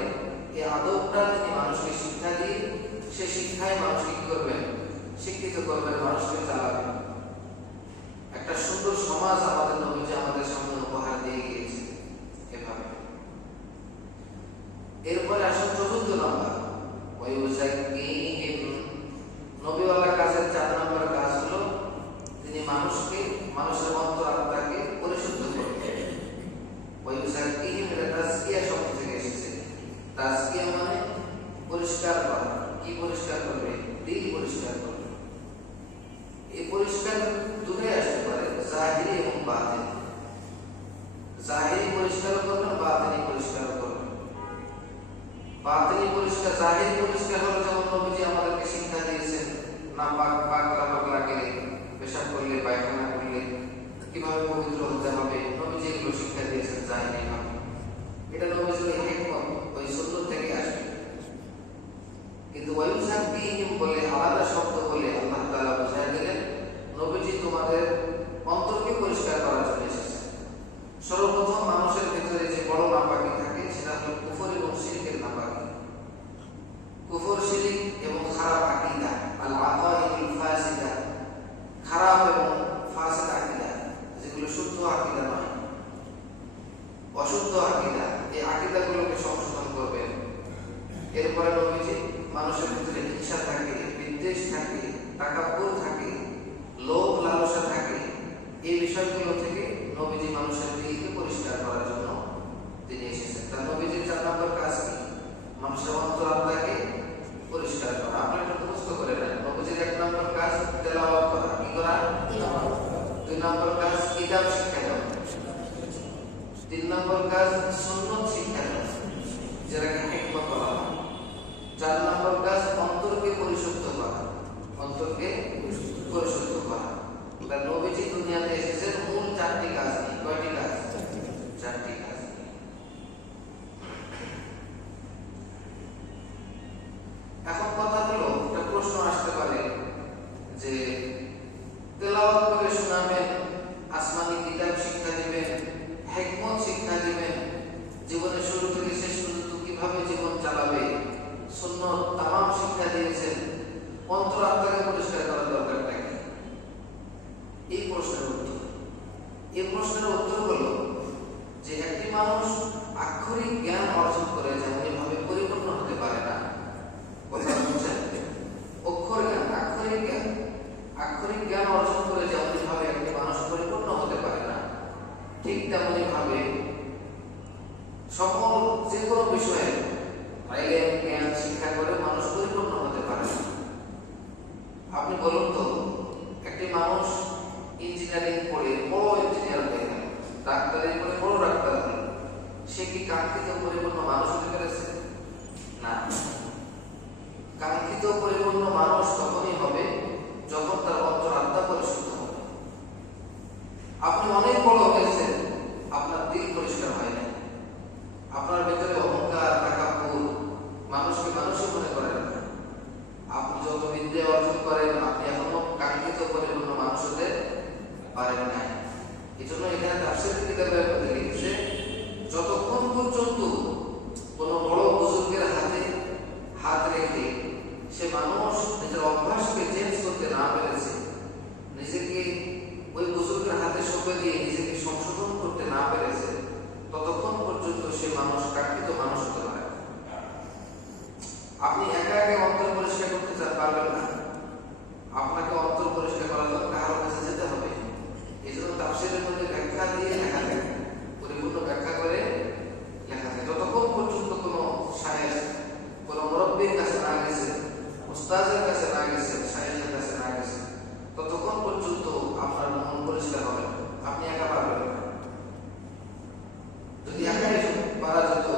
এই আদবটা তিনি মানুষকে শিক্ষা দিয়ে সে শিক্ষায় মানুষকে কি করবেন শিক্ষিত করবেন মানুষকে চালাবেন একটা সুন্দর সমাজ আমাদের নবীজি আমাদের সামনে উপহার দিয়ে গিয়েছে এভাবে এরপরে আসুন চতুর্থ নম্বর ওয়ায়ুযাক্কিহিম নবীওয়ালা কাজের 4 নম্বর কাজ হলো তিনি মানুষের অন্তরাত্মাকে পরিশুদ্ধ করবেন ওয়ায়ুযাক্কিহিম এর তাজকিয়া শব্দ থেকে এসেছে তাজকিয়া মানে পরিষ্কার করা কি পরিষ্কার করবে দিল পরিষ্কার করবে নাপাক পাগলা পাগলা গেলে, পেশাব করলে, পায়খানা করলে কিভাবে পবিত্র হতে হবে, নবীজি এগুলো শিক্ষা দিয়েছেন জাহেরি ভাবে। এটা নবীজির হিকমত, ওই সুন্নাত থেকে আসে। কিন্তু ওয়ায়ুসাক্কিহিম বলে আলাদা শব্দ বলে আল্লাহ তাআলা বুঝায় দিলেন, নবীজি তোমাদের অন্তরকে পরিষ্কার করার জন্য এসেছেন। সর্বপ্রথম মানুষের ভিতরে যে বড় নাপাকি থাকে সেটা হলো কুফর এবং শিরকের নাপাকি। কুফর, শিরক এবং খারাপ আকীদা, আল আকাইদুল ফাসিদা, খারাপ এবং ফাসিদ আকীদা, যেগুলো শুদ্ধ আকীদা নয়, অশুদ্ধ আকীদা, এই আকীদাগুলোকে সংশোধন করবেন। এরপরে নবীজি মানুষের ভিতরে হিংসা থাকে, বিদ্বেষ থাকে, তাকাব্বুর থাকে, লোভ লালসা থাকে, এই বিষয়গুলো থেকে নবীজি মানুষের দিলকে পরিষ্কার করার জন্য তিনি এসেছেন। তার নবীজির 4 নম্বর কাজ কি? মানুষের অন্তরাত্মাকে পরিষ্কার করা। আপনারা একটু মুখস্থ করে নেন। নবীজির 1 নম্বর কাজ তেলাওয়াত করা। কি করা? 2 নম্বর কাজ কিতাব শিক্ষা দেওয়া। 3 নম্বর কাজ সুন্নাত শিক্ষা দেওয়া, যেটাকে হিকমত বলা হয়। 4 নম্বর কাজ অন্তরকে পরিশুদ্ধ করা, অন্তরকে পরিশুদ্ধ করা। তার নবীজি দুনিয়াতে এসেছেন মূল 4টি কাজ নিয়ে। কয়টি কাজ? 4টি কাজ। এখন কথা হলো, একটা প্রশ্ন আসতে পারে যে তেলাওয়াত করে শোনাবেন, আসমানি কিতাব শিক্ষা দিবেন, হিকমত শিক্ষা দিবেন, জীবনের শুরু থেকে শেষ পর্যন্ত কিভাবে জীবন চালাবে, সুন্নাত তামাম শিক্ষা দিয়েছেন, অন্তরাত্মাকে পরিষ্কার করার দরকারটা কি? এই প্রশ্নের উত্তর হলো যে একটি মানুষ আক্ষরিক জ্ঞান অর্জন করে যেমন এভাবে পরিপূর্ণ হতে পারে না, কথা বুঝছেন? আক্ষরিক জ্ঞান অর্জন করে যেমন এভাবে একটি মানুষ পরিপূর্ণ হতে পারে না, ঠিক তেমনি ভাবে সকল যে কোনো বিষয়ে জ্ঞান শিক্ষা করে মানুষ পরিপূর্ণ হতে পারে না। আপনি বলুন তো, একটি মানুষ ইঞ্জিনিয়ারিং পড়ে বড় ইঞ্জিনিয়ার হয়ে গেল, ডাক্তারি পড়ে বড় ডাক্তার হল, সে কি কাঙ্ক্ষিত পরিপূর্ণ মানুষ হতে পেরেছে? না। কাঙ্ক্ষিত পরিপূর্ণ মানুষ তখনই হবে যখন তার অন্তরাত্মা পরিশুদ্ধ হবে। আপনি অনেক বড় হয়েছেন, আপনার দিল পরিষ্কার হয় না, আপনার ভিতরে অহংকার, তাকাব্বুর, মানুষকে মানুষই মনে করেন না। আপনি যত বিদ্যা অর্জন করেন, আপনি এখনো কাঙ্ক্ষিত পরিপূর্ণ মানুষ হতে পারেন না। এই জন্য এখানে তাফসীরের কিতাবের মধ্যে লিখছে, যতক্ষণ পর্যন্ত কোনো বড় বুজুর্গের হাতে হাত রেখে সে মানুষ নিজের অভ্যাসকে চেঞ্জ করতে না পেরেছে, নিজেকে ওই বুজুর্গের হাতে সঁপে দিয়ে নিজেকে সংশোধন করতে না পেরেছে, ততক্ষণ পর্যন্ত সে মানুষ কাঙ্ক্ষিত মানুষ হতে পারে। আপনি একা অন্তর পরিষ্কার করতে পারবেন না, আপনাকে অন্তর পরিষ্কার করার জন্য কারো কাছে যেতে হবে। এই জন্য তাফসীরের মধ্যে ব্যাখ্যা দিয়ে লেখা থাকে, পরিপূর্ণ ব্যাখ্যা করে লেখা থাকে। যতক্ষণ পর্যন্ত কোনো শায়েখ, কোনো মুরব্বির কাছে না গেছে, উস্তাদের কাছে না গেছে, শায়েখের কাছে না গেছে, ততক্ষণ পর্যন্ত আপনার মন পরিষ্কার হবে না। আপনি একা পারবেন না। যদি একাই পারা যেত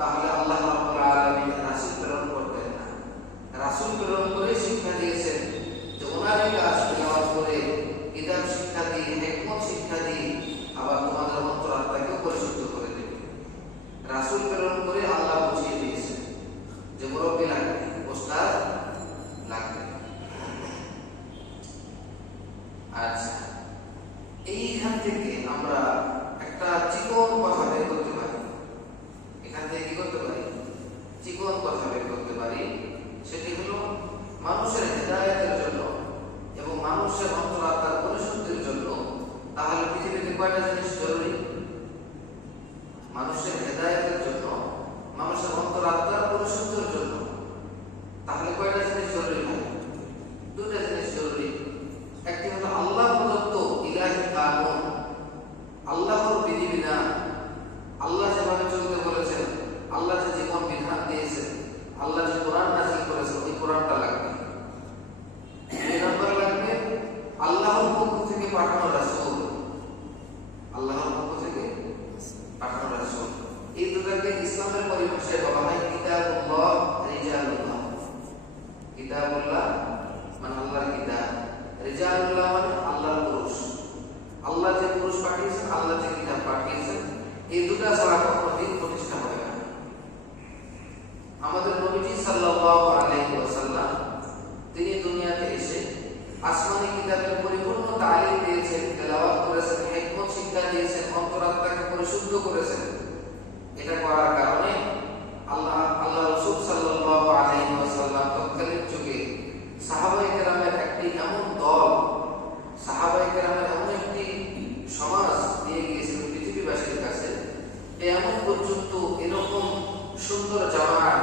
তাহলে আল্লাহ রাব্বুল আলামিন রাসূল প্রেরণ করতেন না। রাসূল প্রেরণ করে শিক্ষা দিয়েছেন যে ওনারই কাজ তেলাওয়াত করে, কিতাব শিক্ষা দিয়ে, হিকমত শিক্ষা দিয়ে আবার তোমাদের অন্তরাত্মাকে পরিশুদ্ধ করে দেবে। রাসূল প্রেরণ করে আল্লাহ বুঝিয়ে দিয়েছেন যে মুরব্বি লাগবে, উস্তাদ লাগবে। আচ্ছা, এইখান থেকে আমরা একটা চিকন কথা বের করতে পারি। এখান থেকে কি করতে পারি? চিকন কথা বের করতে পারি। সেটি হলো মানুষের হেদায়েতের জন্য এবং মানুষের অন্তরাত্মার পরিশুদ্ধির জন্য তাহলে পৃথিবীতে কয়টা জিনিস জরুরি? মানুষের হেদায়েতের জন্য, মানুষের অন্তরাত্মার পরিশুদ্ধির জন্য তাহলে কয়টা জিনিস জরুরি হয়? 2টা জিনিস জরুরি। একটি হলো আল্লাহ আসমানি কিতাবের পরিপূর্ণ তালিম দিয়েছেন, তেলাওয়াত করেছেন, হিকমত শিক্ষা দিয়েছেন, অন্তরাত্মাকে পরিশুদ্ধ করেছেন। এটা করার কারণে আল্লাহ রাসূল সাল্লাল্লাহু আলাইহি ওয়াসাল্লাম তৎকালীন যুগে সাহাবায়ে কেরামের একটি এমন দল, সাহাবায়ে কেরামের এমন একটি সমাজ দিয়ে গিয়েছিল পৃথিবীবাসীর কাছে, এমন পর্যন্ত এরকম সুন্দর জামাত,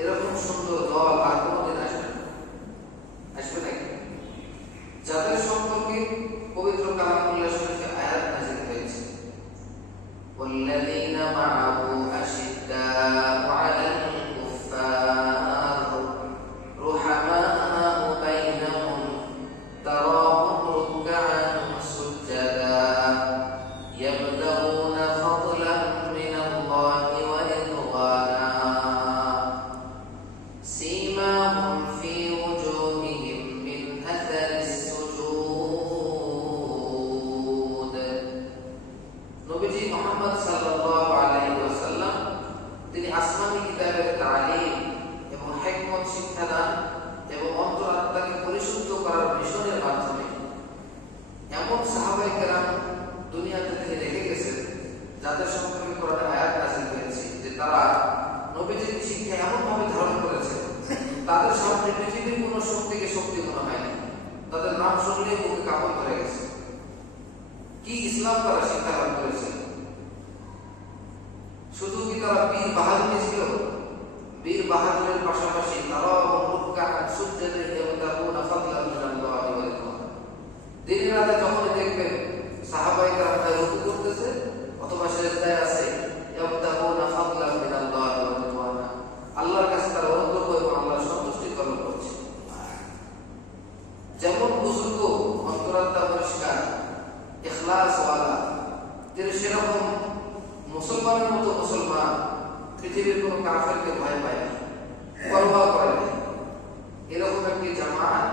এরকম সুন্দর দল আর কোনোদিন আসবে নাকি? যাদের সম্পর্কে পবিত্র কালামুল্লাহ শরীফে আয়াত নাযিল হয়েছে, ওয়াল্লাযীনা মা'আহু আশিদ্দাউ আলাল কুফফার রুহামাউ বাইনাহুম তারাহুম রুকআন সুজ্জাদা ইয়াবতাগুনা ফাদলান মিনাল্লাহি ওয়া রিদওয়ানা সীমাহুম ফি ওজুহিহিম মিন আথারিস সুজুদ। নবীজি মুহাম্মদ সাল্লাল্লাহু আলাইহি ওয়াসাল্লাম তিনি আসমানি কিতাবের তালিম এবং হিকমত শিক্ষাদান এবং অন্তরাত্মাকে পরিশুদ্ধ করার মিশনের মাধ্যমে এমন সাহাবায়ে কেরাম দুনিয়াতে তিনি রেখে গেছেন, যাদের সম্পর্কে কোরআনে আয়াত নাযিল হয়েছে যে তারা নবীজির শিক্ষা এমন ভাবে ধারণ করেছে, তাদের সামনে পৃথিবীর কোনো শক্তিকে শক্তি মনে হয় না। তাদের নাম শুনলে বুকে কাঁপন ধরে গেছে। কি ইসলাম তারা শিক্ষা লাভ করেছে! শুধু কি তারা বীর বাহাদুর ছিল? বীর বাহাদুরের পাশাপাশি তারাও রুকআন সুজ্জাদা ইয়াবতাগুনা ফাদলান মিনাল্লাহি ওয়া রিদওয়ানা। দিনের রাতে যখন দেখবেন সাহাবায়ে কেরাম রুকু করতেছে অথবা সিজদায় আছে, ইয়াবতাগুনা ফাদলান মিনাল্লাহি ওয়া রিদওয়ানা, আল্লাহর কাছে তারা অনুগ্রহ এবং আল্লাহর সন্তুষ্টি কামনা করছে। যেমন বুজুর্গ অন্তরাত্মা পরিষ্কার ইখলাস ওয়ালা, তিনি সেরকম মুসলমানের মতো মুসলমান, পৃথিবীর কোনো কাফেরকে ভয় পায় না, পরোয়া করে না। এরকম একটি জামাত,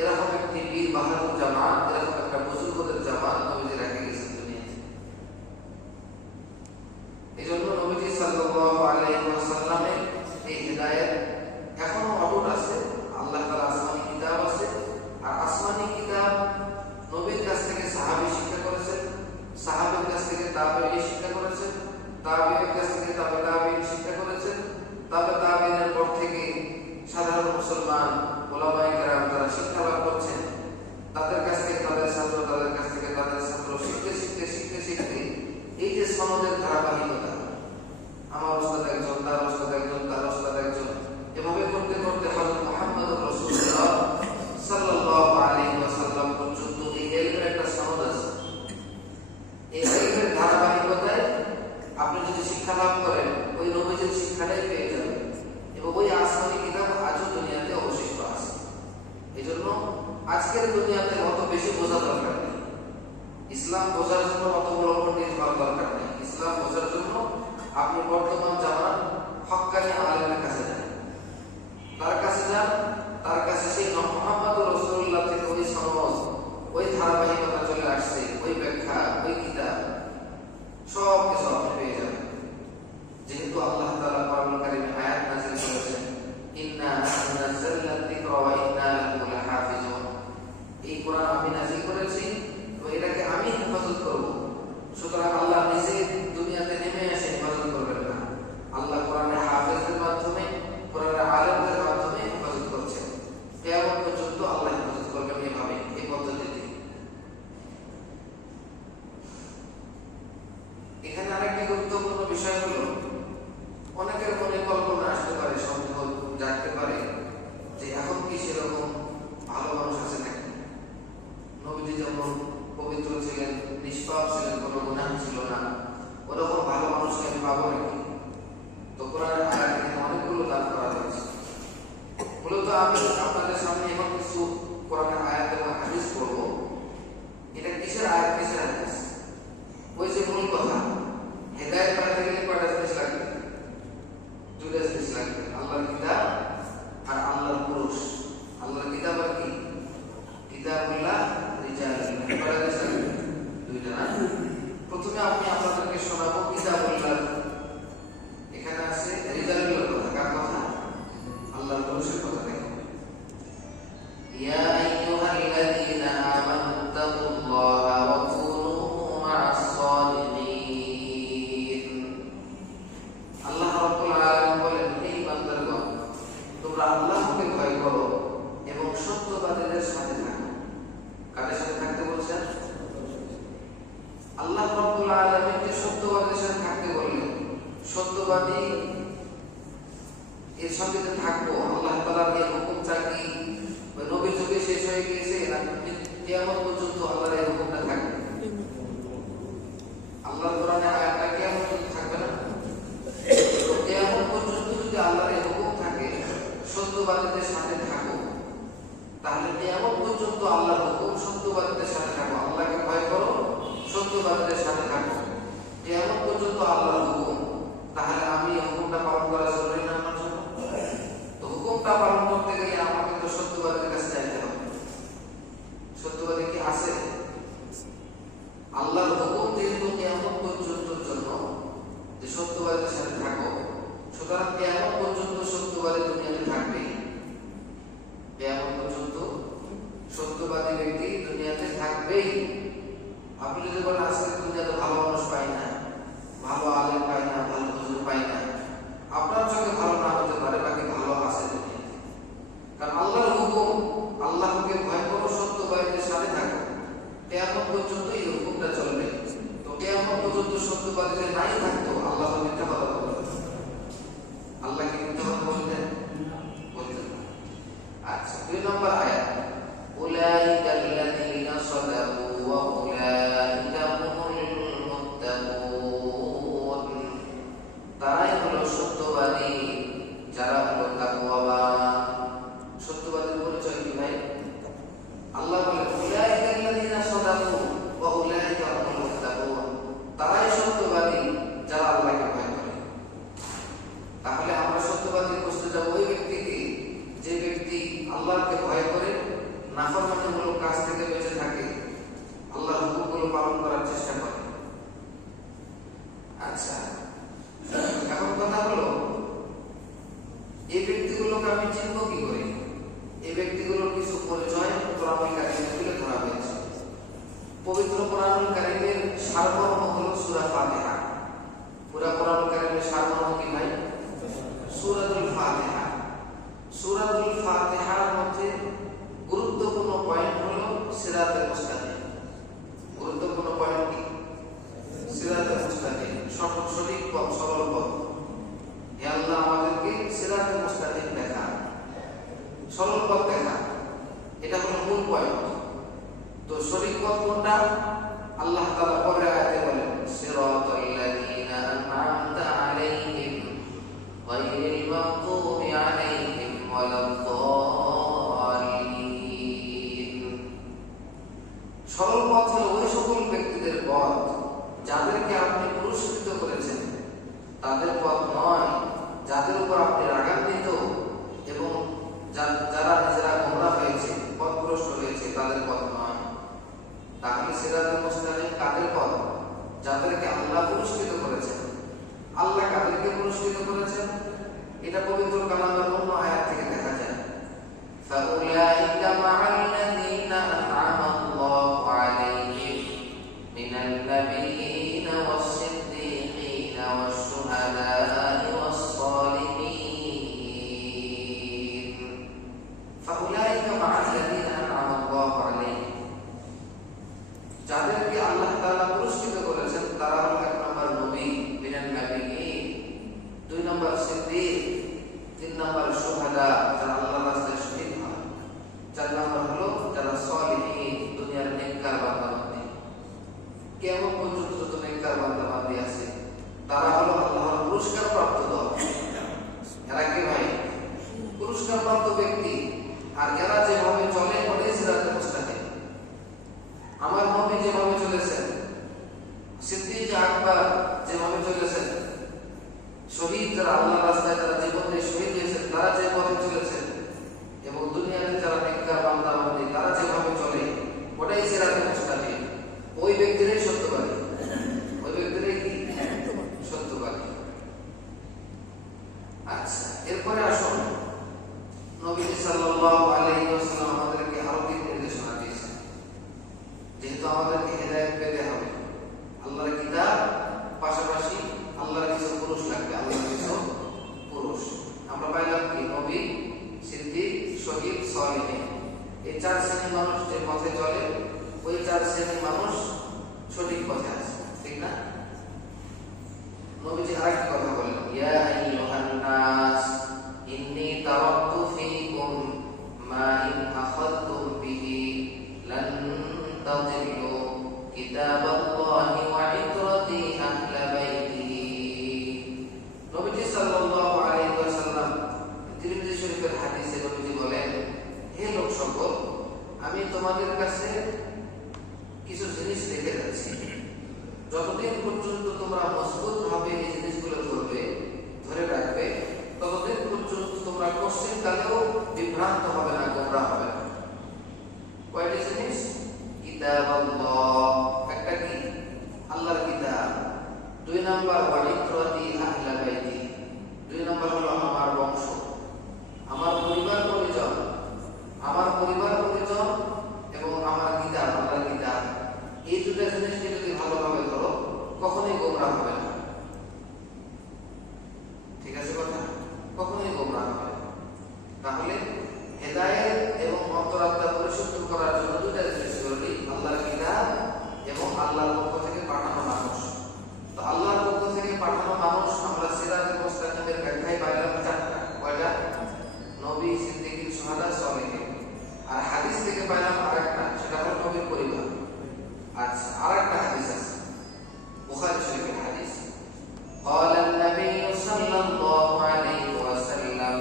এরকম একটি বীর বাহাদুর জামাত, এরকম একটা বুজুর্গদের জামাত নবীজি রেখে গেছেন দুনিয়াতে। এই জন্য নবীজি সাল্লাল্লাহু আলাইহি ওয়াসাল্লামের এই হিদায়াত এখনো অটুট আছে। আল্লাহ তাআলা আসমানি কিতাব আছে, আর আসমানি কিতাব নবীর কাছ থেকে সাহাবী শিক্ষা করেছেন, সাহাবীর কাছ থেকে তাবেঈ শিক্ষা করেছেন, তাবেঈর কাছ থেকে তাবেঈন শিক্ষা করেছেন, তাবেঈনের পর থেকে সাধারণ মুসলমান উলামায়ে কেরাম তারা শিক্ষা লাভ করছেন। তাদের কাছ থেকে তাদের ছাত্র, তাদের কাছ থেকে তাদের ছাত্র, শিখতে শিখতে শিখতে শিখতে এই যে সনদের ধারাবাহিকতা, আমার ওস্তাদ একজন, তার ওস্তাদ একজন, তার ওস্তাদ একজন, এভাবে করতে করতে হযরত মুহাম্মদুর রাসূলুল্লাহ সাল্লাল্লাহু আলাইহি ওয়াসাল্লাম পর্যন্ত এই ইলমের একটা সনদ আছে। এই ইলমের ধারাবাহিকতায় আপনি যদি শিক্ষা লাভ করেন, ওই নবীজির শিক্ষাটাই পেয়ে যাবেন এবং ওই আসমানি কিতাব আজও দুনিয়াতে অবশিষ্ট আছে। এই জন্য আজকের দুনিয়াতে অত বেশি বোঝা দরকার নেই। ইসলাম বোঝার জন্য অত বড় পণ্ডিত হওয়ার দরকার নেই। ইসলাম বোঝার জন্য আপনি বর্তমান জামানার হক্কানি আলেমের কাছে যান, তার কাছে যান, তার কাছে সেই মুহাম্মদুর রাসূলুল্লাহ থেকে ওই সনদ, ওই ধারাবাহিকতা চলে আসছে, ওই ব্যাখ্যা, ওই কিতাব সব কিছু আপনি পেয়ে যাবেন। যেহেতু আল্লাহ তাআলা কোরআনুল কারীমে আয়াত নাযিল করেছেন, ইন্না নাহনু নাযালনা যিকরা ওয়া ইন্না লাহু লাহাফিজুন, এই কোরআন আমি নাযিল করেছি তো এটাকে আমি হেফাজত করব। সুতরাং আল্লাহ নিজে দুনিয়াতে নেমে এসে হেফাজত করবেন না, আল্লাহ কোরআনের হাফেজের মাধ্যমে, কোরআনের আলেমদের মাধ্যমে হেফাজত করছেন। কিয়ামত পর্যন্ত আল্লাহ হেফাজত করবেন এভাবে, এই পদ্ধতিতে। এখানে আরেকটি গুরুত্বপূর্ণ বিষয় হলো, অনেকের মনে কল্পনা আসতে পারে, সন্দেহ জাগতে পারে যে এখন কি সেরকম ভালো মানুষ আছে নাকি? নবীজি যেমন পবিত্র ছিলেন, নিষ্পাপ ছিলেন, কোনো গুনাহ ছিল না, ওরকম ভালো মানুষকে আমি পাবো নাকি? তো কোরআনের আয়াতে অনেকগুলো দান করা হয়েছে। মূলত আমি আপনাদের সামনে এখন কিছু কোরআনের আয়াত এবং হাদিস পড়ব। এটা কিসের আয়াত, কিসের হাদিস? ওই যে মূল কথা, হেদায়েত পাইতে গেলে কয়টা জিনিস লাগবে? দুইটা জিনিস লাগবে, আল্লাহর কিতাব আর আল্লাহর পুরুষ। আল্লাহর কিতাব আর কি? কিতাবুল্লাহ রিজালুল্লাহ। কয়টা জিনিস লাগবে? দুইটা না? প্রথমে আমি আপনাদেরকে শোনাবো কিতাবুল্লাহ। এখানে আছে রিজালুল্লাহ কথা, কার কথা? আল্লাহর পুরুষের কথা। দেখো, ইয়া আইয়ুহাল্লাযীনা কিয়ামত পর্যন্ত আল্লাহর এই হুকুমটা থাকবে। আল্লাহর কোরআনে আয়াতটা কিয়ামত পর্যন্ত থাকবে না। তো কিয়ামত পর্যন্ত যদি আল্লাহর এই হুকুম থাকে সত্যবাদীদের সাথে থাকো, তাহলে কিয়ামত পর্যন্ত আল্লাহর হুকুম সত্যবাদীদের সাথে থাকো, আল্লাহকে ভয় করো, সত্যবাদীদের সাথে থাকো। কিয়ামত পর্যন্ত আল্লাহর হুকুম, তাহলে আমি এই হুকুমটা পালন করা জরুরি না আমার জন্য? তো হুকুমটা পালন করতে গেলে আমাকে তো সত্যবাদীর কাছে যাইতে হবে। সত্যবাদী কি আছে? আল্লাহর হুকুম যেহেতু কিয়ামত পর্যন্তর জন্য যে সত্যবাদীদের সাথে থাকো, সুতরাং কিয়ামত পর্যন্ত সত্যবাদী দুনিয়াতে থাকবে। কিয়ামত পর্যন্ত সত্যবাদী ব্যক্তি দুনিয়াতে থাকবেই। আপনি যদি বলেন আজকে দুনিয়াতে ভালো মানুষ পাই না, ভালো আলেম পাই না, ভালো হুজুর পাই না, আপনার চোখে ভালো না হতে পারে, বাকি ভালো আছে দুনিয়াতে। কারণ আল্লাহর হুকুম, আল্লাহকে ভয় করো, সত্যবাদীদের সাথে থাকো, কিয়ামত পর্যন্ত এই হুকুমটা চলবে। তো কিয়ামত পর্যন্ত সত্যবাদীদের নাই থাকতো, আল্লাহ তো মিথ্যা কথা বলতেন। আল্লাহ কি মিথ্যা কথা বলতেন? বলতেন না। আচ্ছা, 2 নম্বর আয়াত, উলাইকা আল্লাযীনা সাদাকু ওয়া উলাইকা হুমুল মুত্তাকুন। তারাই হলো সত্যবাদী, যারা হলো তাকওয়াবান। সত্যবাদীর পরিচয় কি ভাই? আল্লাহ বলেন উলাইকা আল্লাযীনা সাদাকু ওয়া উলাইকা হুমুল মুত্তাকুন। তারাই সত্যবাদী যারা আল্লাহকে ভয় করে। তাহলে আমরা সত্যবাদী খুঁজতে যাব ওই ব্যক্তিকে যে ব্যক্তি আল্লাহকে ভয় করে, নাফরমানিমূলক কাজ থেকে বেঁচে থাকে, আল্লাহর হুকুমগুলো পালন করার চেষ্টা করে। আচ্ছা, এখন কথা হলো এই ব্যক্তিগুলোকে আমি চিনব কি করে? এই ব্যক্তিগুলোর কিছু পরিচয় কোরআনুল কারীমে তুলে ধরা হয়েছে। পবিত্র কোরআনুল কারীমের সারমর্ম হলো সূরা ফাতিহা। পুরা কোরআনুল কারীমের সারমর্ম কি ভাই? সূরাতুল ফাতিহা। সূরাতুল ফাতিহার মধ্যে গুরুত্বপূর্ণ পয়েন্ট হলো সিরাতুল মুস্তাকিম। গুরুত্বপূর্ণ পয়েন্ট কি? সিরাতুল মুস্তাকিম, সঠিক পথ, সরল পথ। হে আল্লাহ আমাদেরকে সিরাতুল মুস্তাকিম দেখা, সরল পথ দেখা, এটা হলো মূল পয়েন্ট। তো সঠিক পথ কোনটা? আল্লাহ তাআলা পরের আয়াতে বলেন সিরাতাল লাযীনা আন'আমতা আলাইহিম গায়রিল মাগদুবি আলাইহিম ওয়ালাদ-দাল্লিন। সরল পথ হলো ওই সকল ব্যক্তিদের পথ যাদেরকে আপনি পুরস্কৃত করেছেন, তাদের পথ নয় যাদের উপর আপনি রাগান্বিত এবং যারা নিজেরা গোমরা হয়েছে, পথভ্রষ্ট হয়েছে, তাদের পথ নয়। তাহলে সিরাতুল মুস্তাকিম কাদের পথ? যাদেরকে আল্লাহ পুরস্কৃত করেছেন। আল্লাহ কাদেরকে পুরস্কৃত করেছেন? এটা পবিত্র কালামের অন্য আয়াত থেকে দেখা যায়। ফাউলাইকা মা'আল্লাযীনা আন'আমা আল্লাহু আলাইহিম মিনাল নাবিয়্যিনা ওয়াস-সিদ্দীকিনা ওয়াশ-শুহাদা'i ওয়াস-সালিহিন। ফাউলাইকা মা'আল্লাযীনা আন'আমা আল্লাহু আলাইহিম, যাদেরকে আল্লাহ তাআলা পুরস্কৃত করেছেন তারা হলো 1 নম্বর নবী, মিনাল নাবিয়্যিন, 2 নম্বর সিদ্দীক, 3 নম্বর শুহাদা, যারা আল্লাহর রাস্তায় শহীদ হয়, 4 নম্বর হলো যারা সালিহিন, দুনিয়ার নেককার বান্দা-বান্দী। কিয়ামত পর্যন্ত যত নেককার বান্দা-বান্দী আছে তারা হলো আল্লাহর পুরস্কার প্রাপ্ত দল। এরা কি ভাই? পুরস্কার প্রাপ্ত ব্যক্তি। আর এরা যেভাবে চলে ওটাই সিরাতুল মুস্তাকিম। আমার নবী যেভাবে চলেছেন, সিদ্দিক আকবর যেভাবে চলেছেন, শহীদ যারা আল্লাহর রাস্তায় যারা জীবন দিয়ে শহীদ হয়েছেন তারা যে পথে চলেছেন, এবং দুনিয়াতে যারা নেককার বান্দা-বান্দী তারা যেভাবে চলে ওটাই সিরাতুল মুস্তাকিম। ওই ব্যক্তিরাই সত্যবাদী। ওই ব্যক্তিরাই কি? সত্যবাদী। আচ্ছা, এরপরে আসুন, নবীজি সাল্লাল্লাহু আলাইহি ওয়াসাল্লাম আমাদেরকে আরো কি নির্দেশনা দিয়েছেন। যেহেতু আমাদেরকে হেদায়েত পেতে হবে, আল্লাহর কিতাব পাশাপাশি আল্লাহর কিছু পুরুষ লাগবে, আল্লাহর কিছু পুরুষ। আমরা পাইলাম কি? নবী, সিদ্দিক, শহীদ, সালিহিন। এই 4 শ্রেণীর মানুষ যে পথে চলে, ওই 4 শ্রেণীর মানুষ সঠিক পথে আছে, ঠিক না? নবীজি আরেকটা কথা বলেন, ইয়া আইয়ুহান নাস ইন্নী তারাকতু ফীকুম মা ইন আখাযতুম বিহি লান আমি তোমাদের কাছে কিছু জিনিস রেখে যাচ্ছি, যতদিন পর্যন্ত তোমরা মজবুত ভাবে এই জিনিসগুলো ধরে রাখবে, ততদিন পর্যন্ত তোমরা কোশ্চেন কালেও বিভ্রান্ত হবে না, গোমরাহ হবে না। কয়টি জিনিস? কিতাব আল্লাহ, একটা কি? আল্লাহর কিতাব। 2 নাম্বার ওয়াইত্রাতি আহলা বাইতি, 2 নাম্বার হলো আমার বংশ, আমার পরিবার পরিজন, এবং আমার কিতাব, আল্লাহর কিতাব। এই দুটো জিনিসকে যদি ভালোভাবে ধরো, কখনোই গোমরাহ হবে না। ঠিক আছে কথা? কখনোই গোমরাহ হবে না। তাহলে হেদায়েত এবং অন্তরাত্মা পরিশুদ্ধ করার জন্য দুটো জিনিস জরুরি, আল্লাহর কিতাব এবং আল্লাহর পক্ষ থেকে পাঠানো মানুষ। তো আল্লাহর পক্ষ থেকে পাঠানো মানুষ আমরা সিরাতুল মুস্তাকিমের ব্যাখ্যায় পাইলাম 4টা। কয়টা? নবী, সিদ্দিকীন, শুহাদা, সালেহীন। আর হাদিস থেকে পাইলাম আরেকটা, সেটা হলো নবীর পরিবার। আচ্ছা, আরেকটা হাদিস আছে বুখারী শরীফের হাদিস। قال النبي صلى الله عليه وسلم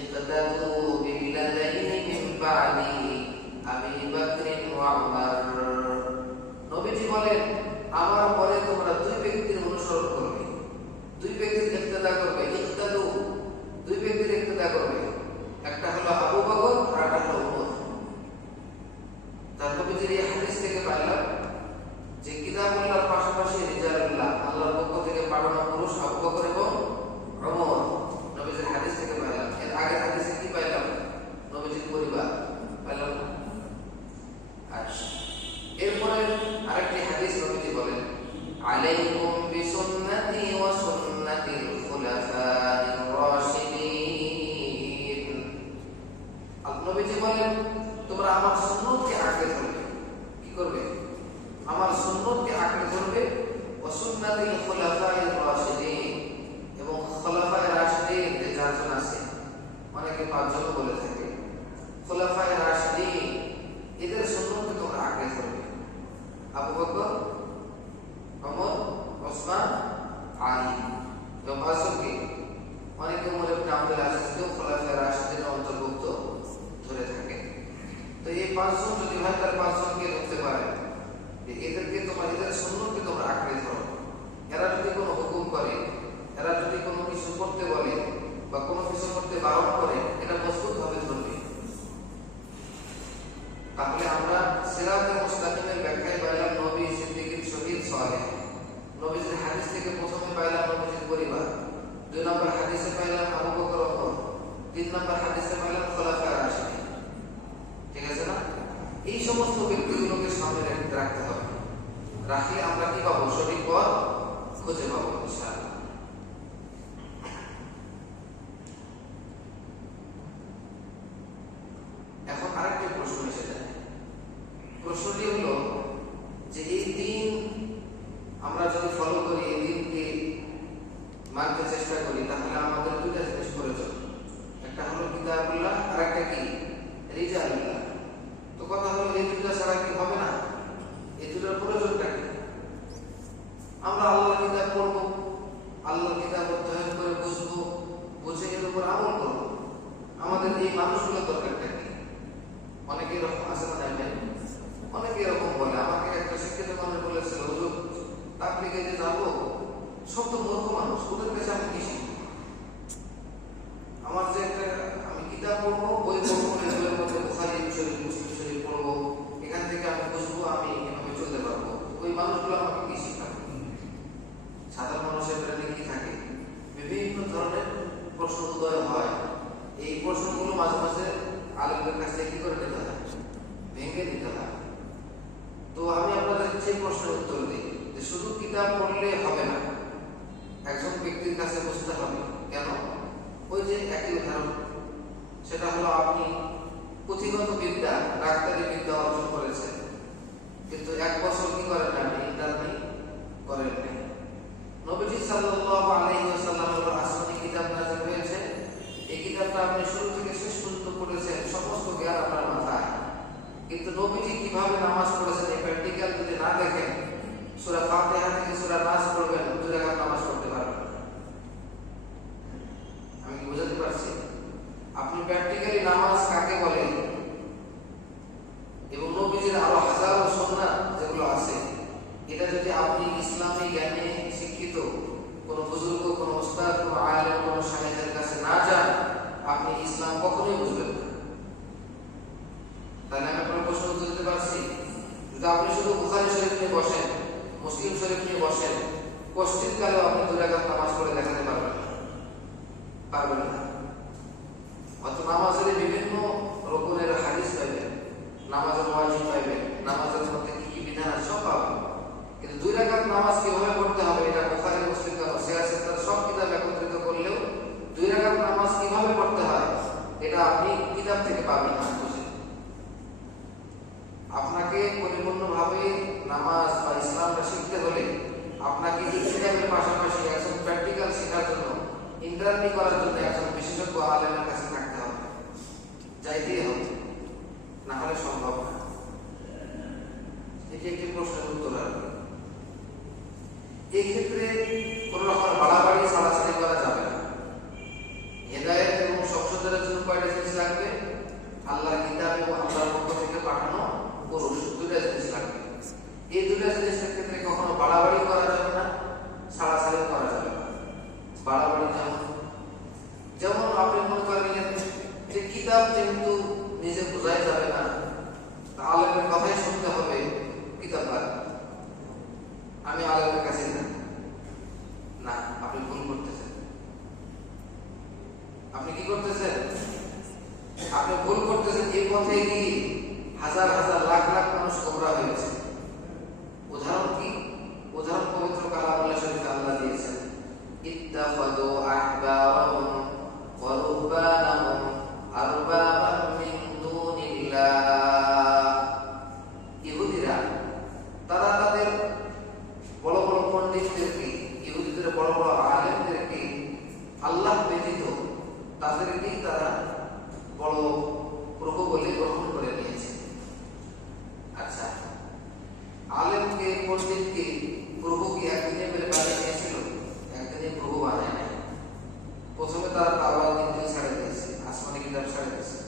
اقتدوا بالذين من بعدي أبي بكر وعمر। নবীজি বলেন, আমার পরে তোমরা 2 ব্যক্তির অনুসরণ করবে, 2 ব্যক্তির ইক্তেদা করবে। ইক্তাদু, 2 ব্যক্তির ইক্তেদা করবে, একটা হলো আবু বকর আর একটা হলো উমর। তার নবীজির এই হাদিস থেকে পাইলাম যে কিতাবুল্লাহর পাশাপাশি রিজালুল্লাহ, আল্লাহর পক্ষ থেকে পাঠানো পুরুষ আবু বকর এবং উমর, নবীজির হাদিস থেকে পাইলাম। এর আগের হাদিসে কি পাইলাম? নবীজির পরিবার পাইলাম না। আচ্ছা, এরপরে আরেকটি হাদিস নবীজি বলেন, আলাইকুম বিসুন্নতি ওয়া সুন্নাতিল খুলাফাইর রাশিদিন। নবীজি বলেন, তোমরা আমার সুন্নতকে আঁকড়ে ধরবে। কি করবে? আমার সুন্নতকে আঁকড়ে ধরবে। ওয়া সুন্নাতিল খুলাফাইর রাশিদিন, এবং খুলাফায়ে রাশিদিন যে 4 জন আছে, অনেকে 5 জন বলে থাকে। খুলাফায়ে রাশিদিন এদের সুন্নতকে তোমরা আঁকড়ে ধরবে। আবু বকর, ওমর, ওসমান, আলী। এবং পাঁচজনকে অনেকে ওমর ইবনে আব্দুল আজিজকেও খুলাফায়ে রাশিদিনের অন্তর্ভুক্ত ধরে থাকে। তো এই 5 জন যদি হয়, তার 5 জনকে ধরতে পারে যে এদেরকে তোমার, এদের সুন্নতকে তোমরা আঁকড়ে ধরো। এরা যদি কোনো হুকুম করে, এরা যদি কোনো কিছু করতে বলে বা কোনো কিছু করতে বারণ করে, এটা মজবুত ভাবে ধরবে। তাহলে আমরা সিরাতুল মুস্তাকিমের ব্যাখ্যায় পাইলাম নবী, সিদ্দিকীন, শহীদ, সালেহ। নবীজির হাদিস থেকে প্রথমে পাইলাম নবীজির পরিবার, 2 নম্বর হাদিসে পাইলাম আবু বকর, ওমর, 3 নম্বর হাদিসে পাইলাম খুলাফায়ে রাশিদিন। ঠিক আছে না? এই সমস্ত ব্যক্তিগুলোকে সামনে রাখতে হবে। রাখলে আমরা কি পাবো? সঠিক পথ খুঁজে পাবো ইনশাআল্লাহ। এখন আরেকটি প্রশ্ন এসে যায়। প্রশ্নটি হলো যে এই দিন আমরা যদি ফলো করি, এই দিনকে মানতে চেষ্টা করি, তাহলে আমাদের 2টা জিনিস প্রয়োজন। একটা হলো কিতাবুল্লাহ, আর একটা কি? রিজালুল্লাহ। তো কথা হলো এই 2টা ছাড়া কি হবে না? এই 2টার প্রয়োজনটা কি? আমরা আল্লাহর কিতাব পড়ব, আল্লাহর কিতাব অধ্যয়ন করে বুঝবো, বুঝে এর উপর আমল করব। আমাদের এই মানুষগুলোর দরকারটা কি? অনেকে এরকম আছে না, জানেন? অনেকে এরকম বলে। আমাকে একটা শিক্ষিত মানুষ বলেছিল, হুজুর তাবলীগে যে যাবো, সব তো মূর্খ মানুষ, ওদের কাছে আমি কি শিখবো? আমার যে একটা, আমি কিতাব পড়বো, বই পড়বো, বইয়ের মধ্যে বুখারী শরীফ, মুসলিম শরীফ পড়বো, এখান থেকে আমি বুঝবো, আমি এভাবে চলতে পারবো। ওই মানুষগুলো আমাকে কি শিখাবে? সাধারণ মানুষের ব্রেনে কি থাকে? বিভিন্ন ধরনের প্রশ্ন উদয় হয়। এই প্রশ্নগুলো মাঝে মাঝে আলেমদের কাছে কি করে নিতে হয়? ভেঙে নিতে হয়। তো আমি আপনাদের যে প্রশ্নের উত্তর দিই যে শুধু কিতাব পড়লে হবে না, একজন ব্যক্তির কাছে বুঝতে হবে। কেন? ওই যে একই উদাহরণ, সেটা হলো আপনি পুঁথিগত বিদ্যা, ডাক্তারি বিদ্যা অর্জন করেছেন, কিন্তু 1 বছর কি করেন না, আপনি ইন্টারনি করেন না। নবীজি সাল্লাল্লাহু আলাইহি ওয়াসাল্লামের উপর আসমানী কিতাব নাযিল হয়েছে। এই কিতাবটা আপনি শুরু থেকে শেষ পর্যন্ত পড়েছেন, সমস্ত জ্ঞান আপনার মাথায়, কিন্তু নবীজি কিভাবে নামাজ পড়েছেন এই প্র্যাকটিক্যাল যদি না দেখেন, সূরা ফাতিহা থেকে সূরা নাস পড়বেন, 2 রাকাত নামাজ পড়তে পারবেন। আমি কি বুঝাতে পারছি? আপনি প্র্যাকটিক্যালি নামাজ কাকে বলে যদি আপনি ইসলামী জ্ঞানে শিক্ষিত কোন বুজুর্গ, কোন ওস্তাদ, কোন আলেম, কোন শায়েখের কাছে না যান, আপনি ইসলাম কখনোই বুঝবেন না। তাহলে আমি আপনার প্রশ্ন উত্তর দিতে পারছি? যদি আপনি শুধু বুখারী শরীফ নিয়ে বসেন, মুসলিম শরীফ নিয়ে বসেন, কষ্টিতকালেও আপনি 2 রাকাত নামাজ পড়ে দেখাতে পারবেন না, পারবেন না। অত নামাজের বিভিন্ন রকমের হাদিস পাইবেন, নামাজের ওয়াজিব পাইবেন, নামাজের মধ্যে কি কি বিধান আছে সব পাবেন, কিন্তু 2 রাকাত নামাজ কিভাবে পড়তে হবে এটা বুখারী, মুসলিম, সিয়াসত সব কিতাব একত্রিত করলেও 2 রাকাত নামাজ কিভাবে পড়তে হয় এটা আপনি কিতাব থেকে পাবেন না। আপনাকে পরিপূর্ণভাবে নামাজ বা ইসলামটা শিখতে হলে আপনাকে এই কিতাবের পাশাপাশি একজন প্র্যাকটিক্যাল শেখার জন্য, ইন্টারনি করার জন্য একজন বিশেষজ্ঞ আলেমের কাছে থাকতে হবে, যাইতেই হবে, না হলে সম্ভব না। এটি একটি প্রশ্নের উত্তর। আর এই ক্ষেত্রে কোন রকম বাড়াবাড়ি ছাড়াছাড়ি করা যাবে না। হেদায়েত এবং সংশোধনের জন্য কয়টা জিনিস লাগবে? আল্লাহর কিতাব এবং আল্লাহর পক্ষ থেকে পাঠানো পুরুষ, 2টা জিনিস লাগবে। এই 2টা জিনিসের ক্ষেত্রে কখনো বাড়াবাড়ি করা যাবে না, ছাড়াছাড়ি করা যাবে না। বাড়াবাড়ি যেমন আপনি মনে করেন যে কিতাব যেহেতু নিজে বোঝাই যাবে না, আলেমের কথাই শুনতে হবে, কিতাব বাদ, আমি আলেমের কাছে না, আপনি ভুল করতেছেন। আপনি কি করতেছেন? আপনি ভুল করতেছেন। এই পথে কি হাজার হাজার লাখ লাখ মানুষ গোমরাহ হয়েছে। উদাহরণ কি? উদাহরণ পবিত্র কালামুল্লাহ শরীফে আল্লাহ দিয়েছেন, ইত্তাখাযু আহবারহুম ওয়া রুহবানাহুম আরবাবান মিন দুনিল্লাহ। ইহুদিরা তারা তাদের বড় বড় পণ্ডিতদেরকে, ইহুদিদের বড় বড় আলেমদেরকে আল্লাহ ব্যতীত তাদেরকেই তারা বড় প্রভু বলে গ্রহণ করে নিয়েছে। আচ্ছা, আলেমকে, পণ্ডিতকে প্রভু কি একদিনে বলে বানিয়ে নিয়েছিল? একদিনে প্রভু বানায় নাই। প্রথমে তারা তাওরাত ইনজিল ছাড়ে দিয়েছে, আসমানি কিতাব ছাড়ে দিয়েছে,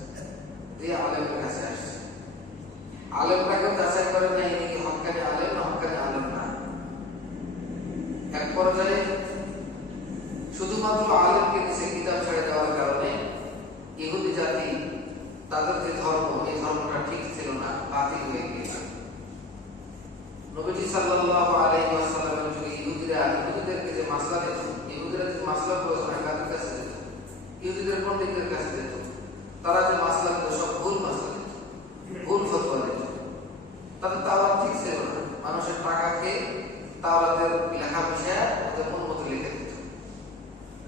দিয়ে আলেমের কাছে আসছে। আলেমটাকে যাচাই করে নাই ইনি কি হক্কানি আলেম না হক্কানি আলেম না। এক পর্যায়ে শুধুমাত্র আলেমকে নিচে কিতাব ছেড়ে দেওয়ার কারণে ইহুদি জাতি তাদের যে ধর্ম, এই ধর্মটা ঠিক ছিল না, বাতিল হয়ে গিয়েছে। নবীজি সাল্লাল্লাহু আলাইহি ওয়াসাল্লামের যুগে ইহুদিদেরকে যে মাসলা দিত, ইহুদিরা যে মাসলা প্রশ্ন কাদের কাছে দিত? ইহুদিদের পণ্ডিতদের কাছে দিত। তারা যে মাসলা দিত সব ভুল মাসলা দিত, ভুল ফতোয়া দিত। তাদের তাওরাত ঠিক ছিল না, মানুষের টাকা খেয়ে তাওরাতের লেখা বিষয়ে ওদের মন মতো লিখে দিত,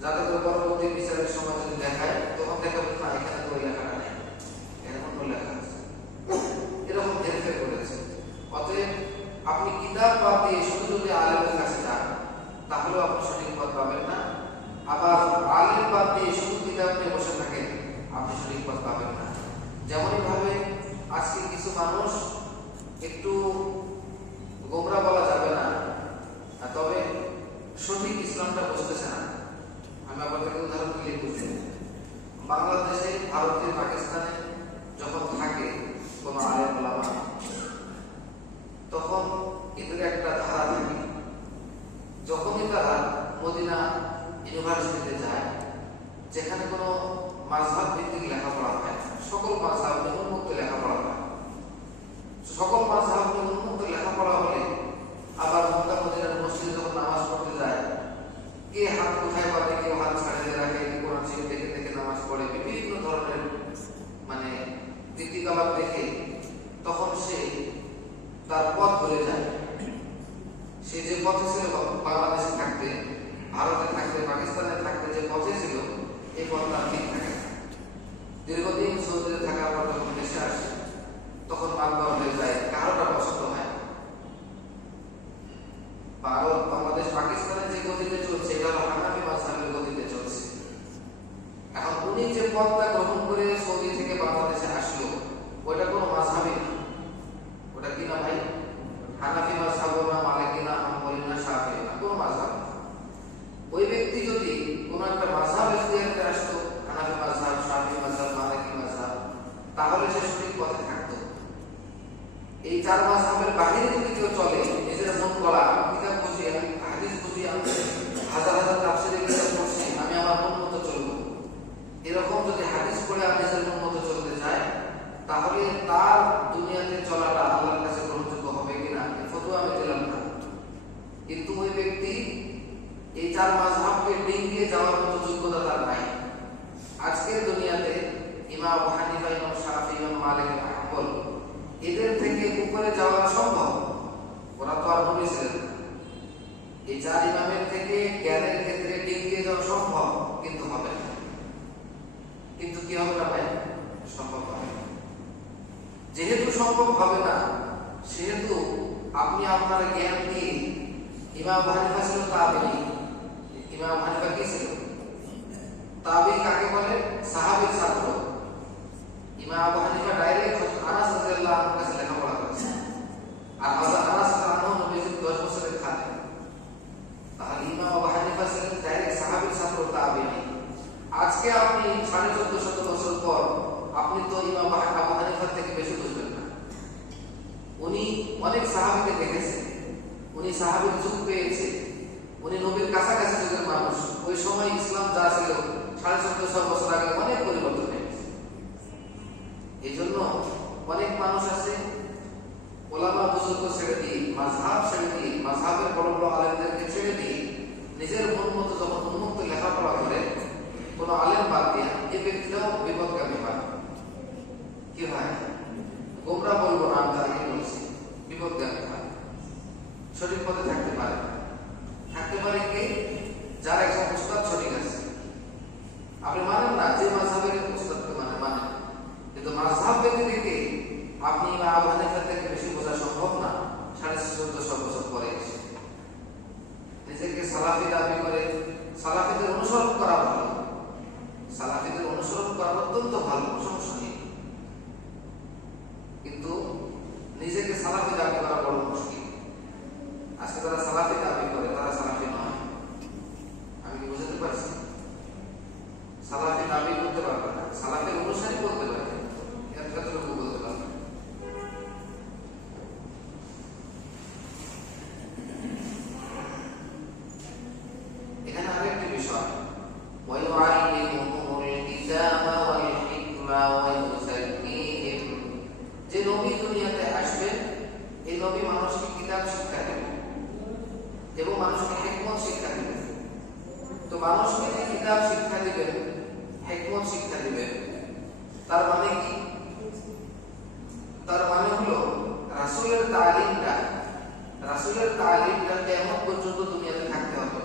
যাতে করে পরবর্তী বিচারের সময় যদি দেখায় তখন দেখাবে না এখানে তো ওই লেখাটা নেই, এখানে অন্য লেখা আছে। এরকম হেরফের করেছে। অতএব আপনি কিতাব বাদ দিয়ে শুধু যদি আলেমের কাছে যান তাহলেও আপনি সঠিক পথ পাবেন না। আবার আলেম বাদ দিয়ে শুধু কিতাব নিয়ে বসে থাকেন, আপনি সঠিক পথ পাবেন না। যেমনই ভাবে আজকে কিছু মানুষ একটু গোমরা বলা যাবে না, তবে সঠিক ইসলামটা বুঝতেছে না। আমি আপনাদেরকে উদাহরণ দিলে বুঝবেন। বাংলাদেশে, ভারতে, পাকিস্তানে যখন থাকে কোন আলেম ওলামা, তখন এদের একটা ধারা থাকে, যখনই তারা মদিনা ইউনিভার্সিটিতে যায়, যেখানে কোনো মাযহাব ভিত্তিক লেখাপড়া হয়, সকল মাযহাব নিয়ে উন্মুক্ত লেখাপড়া হয়। সকল মাযহাব নিয়ে উন্মুক্ত লেখাপড়া হলে আবার মক্কা মদিনার মসজিদে যখন নামাজ পড়তে যায়, কে হাত কোথায় পাবে, কেউ হাত ছাড়িয়ে রাখে, কেউ কোরআন শরীফ দেখে দেখে নামাজ পড়ে, বিভিন্ন ধরনের মানে রীতিকলাপ দেখে তখন সে তার পথ ভুলে যায়। সে যে পথে ছিল বাংলাদেশে থাকতে, ভারতে থাকতে, পাকিস্তানে থাকতে যে পথে ছিল, এই পথ তার ঠিক থাকে। দীর্ঘদিন সৌদিতে থাকার পর যখন দেশে আসে তখন বারবার হয়ে যায়, কারোটা পছন্দ হয়। ভারত, বাংলাদেশ, পাকিস্তানে যে গতিতে চলছে এটা হলো হানাফি মাযহাবের গতিতে চলছে। এখন উনি যে পথটা গ্রহণ করে সৌদি থেকে বাংলাদেশে আসলো, ওইটা কোনো মাযহাবই না। ওটা কি না ভাই? হানাফি মাযহাব না, মালিকি না, হাম্বলি না, শাফিঈ না, কোনো মাযহাব না। ওই ব্যক্তি যদি কোনো একটা মাযহাব ইখতিয়ার করে আসতো, হানাফি মাযহাব, শাফিঈ মাযহাব, মালিকি মাযহাব, তাহলে সে সঠিক পথে থাকতো। এই 4 মাযহাবের বাইরে যদি কেউ চলে, নিজের মন গড়া চলাটা আল্লাহর কাছে গ্রহণযোগ্য হবে কিনা এই ফতোয়া আমি দিলাম না, কিন্তু ওই ব্যক্তি এই 4 মাযহাবকে ডিঙ্গিয়ে যাওয়ার মতো যোগ্যতা তার নাই। আজকের দুনিয়াতে ইমাম আবু হানিফা, ইমাম শাফি, ইমাম মালিক, ইমাম হাম্বল এদের থেকে উপরে যাওয়া সম্ভব? ওরা তো আর নবী ছিলেন না। এই 4 ইমামের থেকে জ্ঞানের ক্ষেত্রে ডিঙ্গিয়ে যাওয়া সম্ভব, কিন্তু হবে না। কিন্তু কি হবে না ভাই? সম্ভব হবে না। যেহেতু সম্ভব হবে না, সেহেতু আপনি আপনার জ্ঞান দিয়ে ইমাম আবু হানিফা ছিল তাবেঈ। ইমাম আবু হানিফা কি ছিল? তাবেঈ কাকে বলে? সাহাবীর ছাত্র। ইমাম আবু হানিফা ডাইরেক্ট আনাস রাদিয়াল্লাহু আনহু কাছে লেখাপড়া করেছেন, আর হযরত আনাস রাদিয়াল্লাহু আনহু নবীজির 10 বছরের খাদেম। তাহলে ইমাম আবু হানিফা ছিলেন ডাইরেক্ট সাহাবীর ছাত্র, তাবেঈ। আজকে আপনি 1450 বছর পর আপনি তো ইমাম আবু হানিফা থেকে বেশি বুঝবেন না। উনি অনেক সাহাবীকে দেখেছেন, উনি সাহাবীর যুগ পেয়েছে, উনি নবীর কাছাকাছি যুগের মানুষ। ওই সময় ইসলাম যা ছিল 1450 বছর আগে অনেক পরিবর্তন হয়েছে। এই জন্য অনেক মানুষ আছে ওলামা বুজুর্গ ছেড়ে দিয়ে, মাযহাব ছেড়ে দিয়ে, মাযহাবের বড় বড় আলেমদেরকে ছেড়ে দিয়ে নিজের মন মতো যখন উন্মুক্ত লেখাপড়া করে কোন আলেম বাদ দিয়ে, এই ব্যক্তিটাও বিপদগামী হয়। কি হয়? গোমরা বলবো না, আমি আগে বলছি, বিপদগামী হয়। সঠিক পথে থাকতে পারে না। থাকতে পারে কে? যার একজন উস্তাদ সঠিক আছে। আপনি মানেন না যে মাযহাবের উস্তাদকে মানেন, কিন্তু মাযহাব ব্যক্তিকে আপনি ইমাম আবু হানিফা থেকে বেশি বোঝা সম্ভব না। 1450 বছর পরে এসে নিজেকে সালাফি দাবি করে, সালাফিদের অনুসরণ করা ভালো, সালাফিদের অনুসরণ করা অত্যন্ত ভালো, সমস্যা নেই, কিন্তু নিজেকে সালাফি দাবি করা বড় মুশকিল। আজকে তারা সালাফি দাবি করে, তারা সালাফি নয়। আমি কি বুঝতে পারছি? সালাফি দাবি করতে পারবে না, সালাফের অনুসারী বলতে পারবে, এর ক্ষেত্রে বলতে পারবে। এখানে আরেকটি বিষয়, যে নবী দুনিয়াতে আসবেন, এই নবী মানুষকে কিতাব শিক্ষা দেবেন এবং মানুষকে হিকমত শিক্ষা দিবেন। তো মানুষকে যে কিতাব শিক্ষা দিবেন, হিকমত শিক্ষা দিবেন, তার মানে কি? তার মানে হলো রাসূলের তালিমটা কিয়ামত পর্যন্ত দুনিয়াতে থাকতে হবে।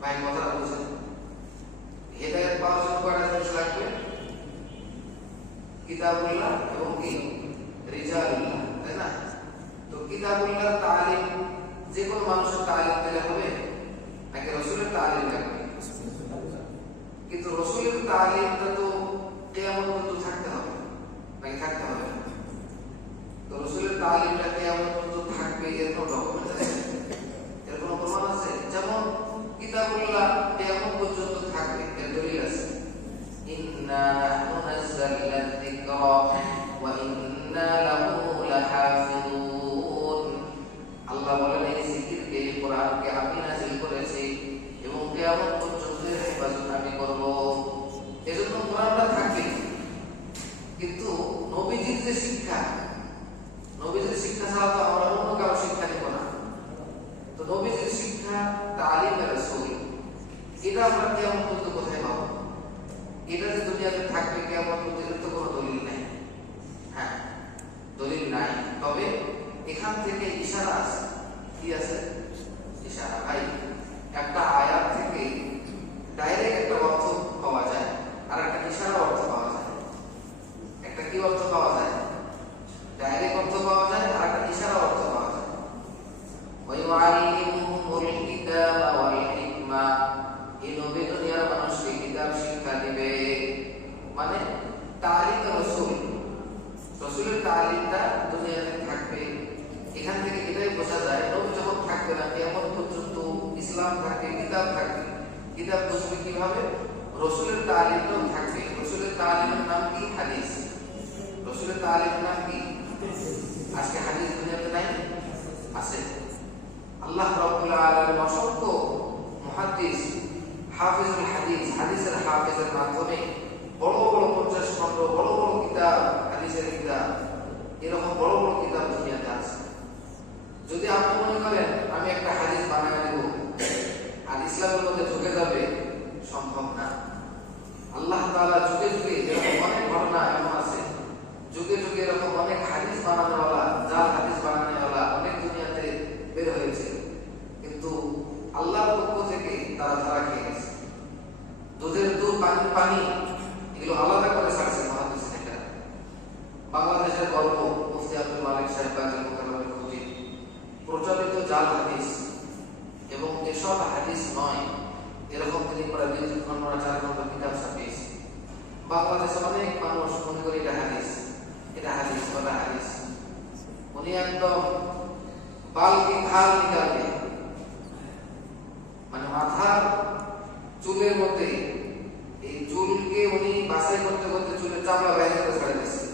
ভাই কথাটা বুঝছেন? হেদায়েত পাওয়ার জন্য কয়টা জিনিস লাগবে? কিতাবুল্লাহ এবং কি রিজালুল্লাহ, তাই না? তো কিতাবুল্লাহর তালিম যে কোনো মানুষের তালিম দিলে হবে নাকি রাসূলের তালিম লাগবে? কিন্তু রাসূলের তালিমটা তো কিয়ামত পর্যন্ত থাকতে হবে নাকি থাকতে হবে না? তো রাসূলের তালিমটা কিয়ামত পর্যন্ত থাকবে, এর কোনো ডকুমেন্ট আছে? এর কোনো প্রমাণ আছে? যেমন কিতাবুল্লাহ কিয়ামত পর্যন্ত থাকবে, এর দলিল আছে। ইন্না নাহনু নাযালনা যিকরা ওয়া ইন্না লাহু লাহাফিজুন। আল্লাহ বলেন এই জিকিরকে, এই কোরআনকে আমি নাযিল করেছি এবং কিয়ামত পর্যন্ত এর হেফাজত আমি করব। এজন্য কোরআনটা থাকবে। কিন্তু নবীজির যে শিক্ষা, নবীজির শিক্ষা ছাড়া তো আমরা অন্য কারো শিক্ষা নিব না। তো নবীজির শিক্ষা তালিমে রাসূল, এটা আমরা কিয়ামত পর্যন্ত কোথায় পাবো? এটা যে দুনিয়াতে থাকবে কিয়ামত পর্যন্ত, তো কোনো দলিল নাই। হ্যাঁ, দলিল নাই, তবে এখান থেকে ইশারা আছে। কি আছে? ইশারা। ভাই একটা আয়াত থেকে ডাইরেক্ট একটা অর্থ পাওয়া যায়, আর একটা ইশারা অর্থ পাওয়া যায়। একটা কি অর্থ পাওয়া যায়? ডাইরেক্ট অর্থ পাওয়া যায়, আর একটা ইশারা অর্থ পাওয়া যায়। ওয়াইউআল্লিমুহুমুল কিতাবা ওয়াল হিকমা, এই নবী দুনিয়ার মানুষকে কিতাব শিক্ষা দিবে। মানে তালিম রাসূল, রাসূলের তালিমটা দুনিয়াতে থাকবে। এখান থেকে এটাই বোঝা যায় নবী যখন থাকবে না, কিয়ামত পর্যন্ত ইসলাম থাকবে, কিতাব থাকবে। কিতাব বুঝবে কিভাবে? রাসূলের তালিমটাও থাকবে। রাসূলের তালিমের নাম কি? হাদিস। রাসূলের তালিমের নাম কি? আজকে হাদিস দুনিয়াতে নাই? আছে। আল্লাহ রাব্বুল আলামিন অসংখ্য মুহাদ্দিস, হাফিজুল হাদিস, হাদিসের হাফিজের মাধ্যমে বড় বড় 50 খন্ড, বড় বড় কিতাব, হাদিসের কিতাব, এরকম বড় বড় কিতাব সব হাদিস নয়, এরকম তিনি প্রায় 2 ঘন্টা 4 ঘন্টা কিতাব ছাপিয়েছে। বাংলাদেশে অনেক মানুষ মনে করে এটা হাদিস, এটা হাদিস, বলা হাদিস। উনি একদম বালকে খাল নিকালকে, মানে মাথার চুলের মধ্যে এই চুলকে উনি বাছাই করতে করতে চুলের চামড়া বাইরে করে ছাড়ে দিচ্ছে,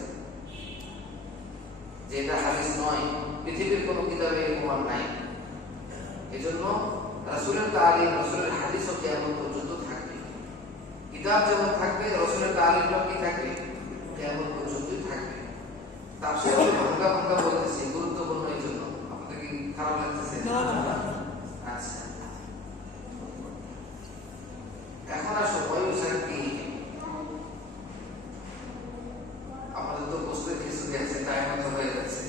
যে এটা হাদিস নয়। পৃথিবীর কোনো কিতাবে এই প্রমাণ নাই। এজন্য রাসূলের তালিম, রাসূলের হাদিসও কিয়ামত পর্যন্ত থাকবে। কিতাব যেমন থাকবে, রাসূলের তালিমটা কি থাকবে? কিয়ামত পর্যন্তই থাকবে। তাফসীর ভাঙা ভাঙা বলতেছি, গুরুত্বপূর্ণ এই জন্য। আপনাদের কি খারাপ লাগতেছে? আচ্ছা, এখন আসো ওয়ায়ুসার কি। আমাদের তো বুঝতে কিছু দিয়েছে, টাইম মতো হয়ে যাচ্ছে।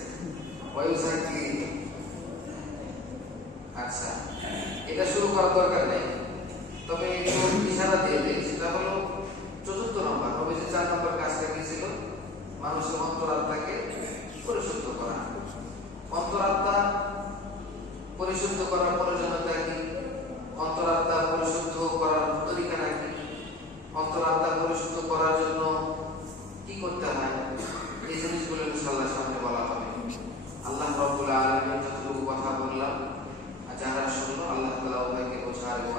ওয়ায়ুসার কি? আচ্ছা, এটা শুরু করার দরকার নেই, তবে একটু ইশারা দিয়ে দিই। সেটা হলো 4th নম্বর। নবীজি 4 নম্বর কাজটা কি ছিল? মানুষের অন্তরাত্মাকে পরিশুদ্ধ করা। অন্তরাত্মা পরিশুদ্ধ করার প্রয়োজনীয়তা কি? অন্তরাত্মা পরিশুদ্ধ করার তরিকাটা কি? অন্তরাত্মা পরিশুদ্ধ করার জন্য কি করতে হয়? এই জিনিসগুলো ইনশাআল্লাহ সামনে বলা হবে। আল্লাহ রাব্বুল আলামিন যতটুকু কথা বললাম, যারা শুনলো, আল্লাহ তাআলা ওদেরকে বোঝার এবং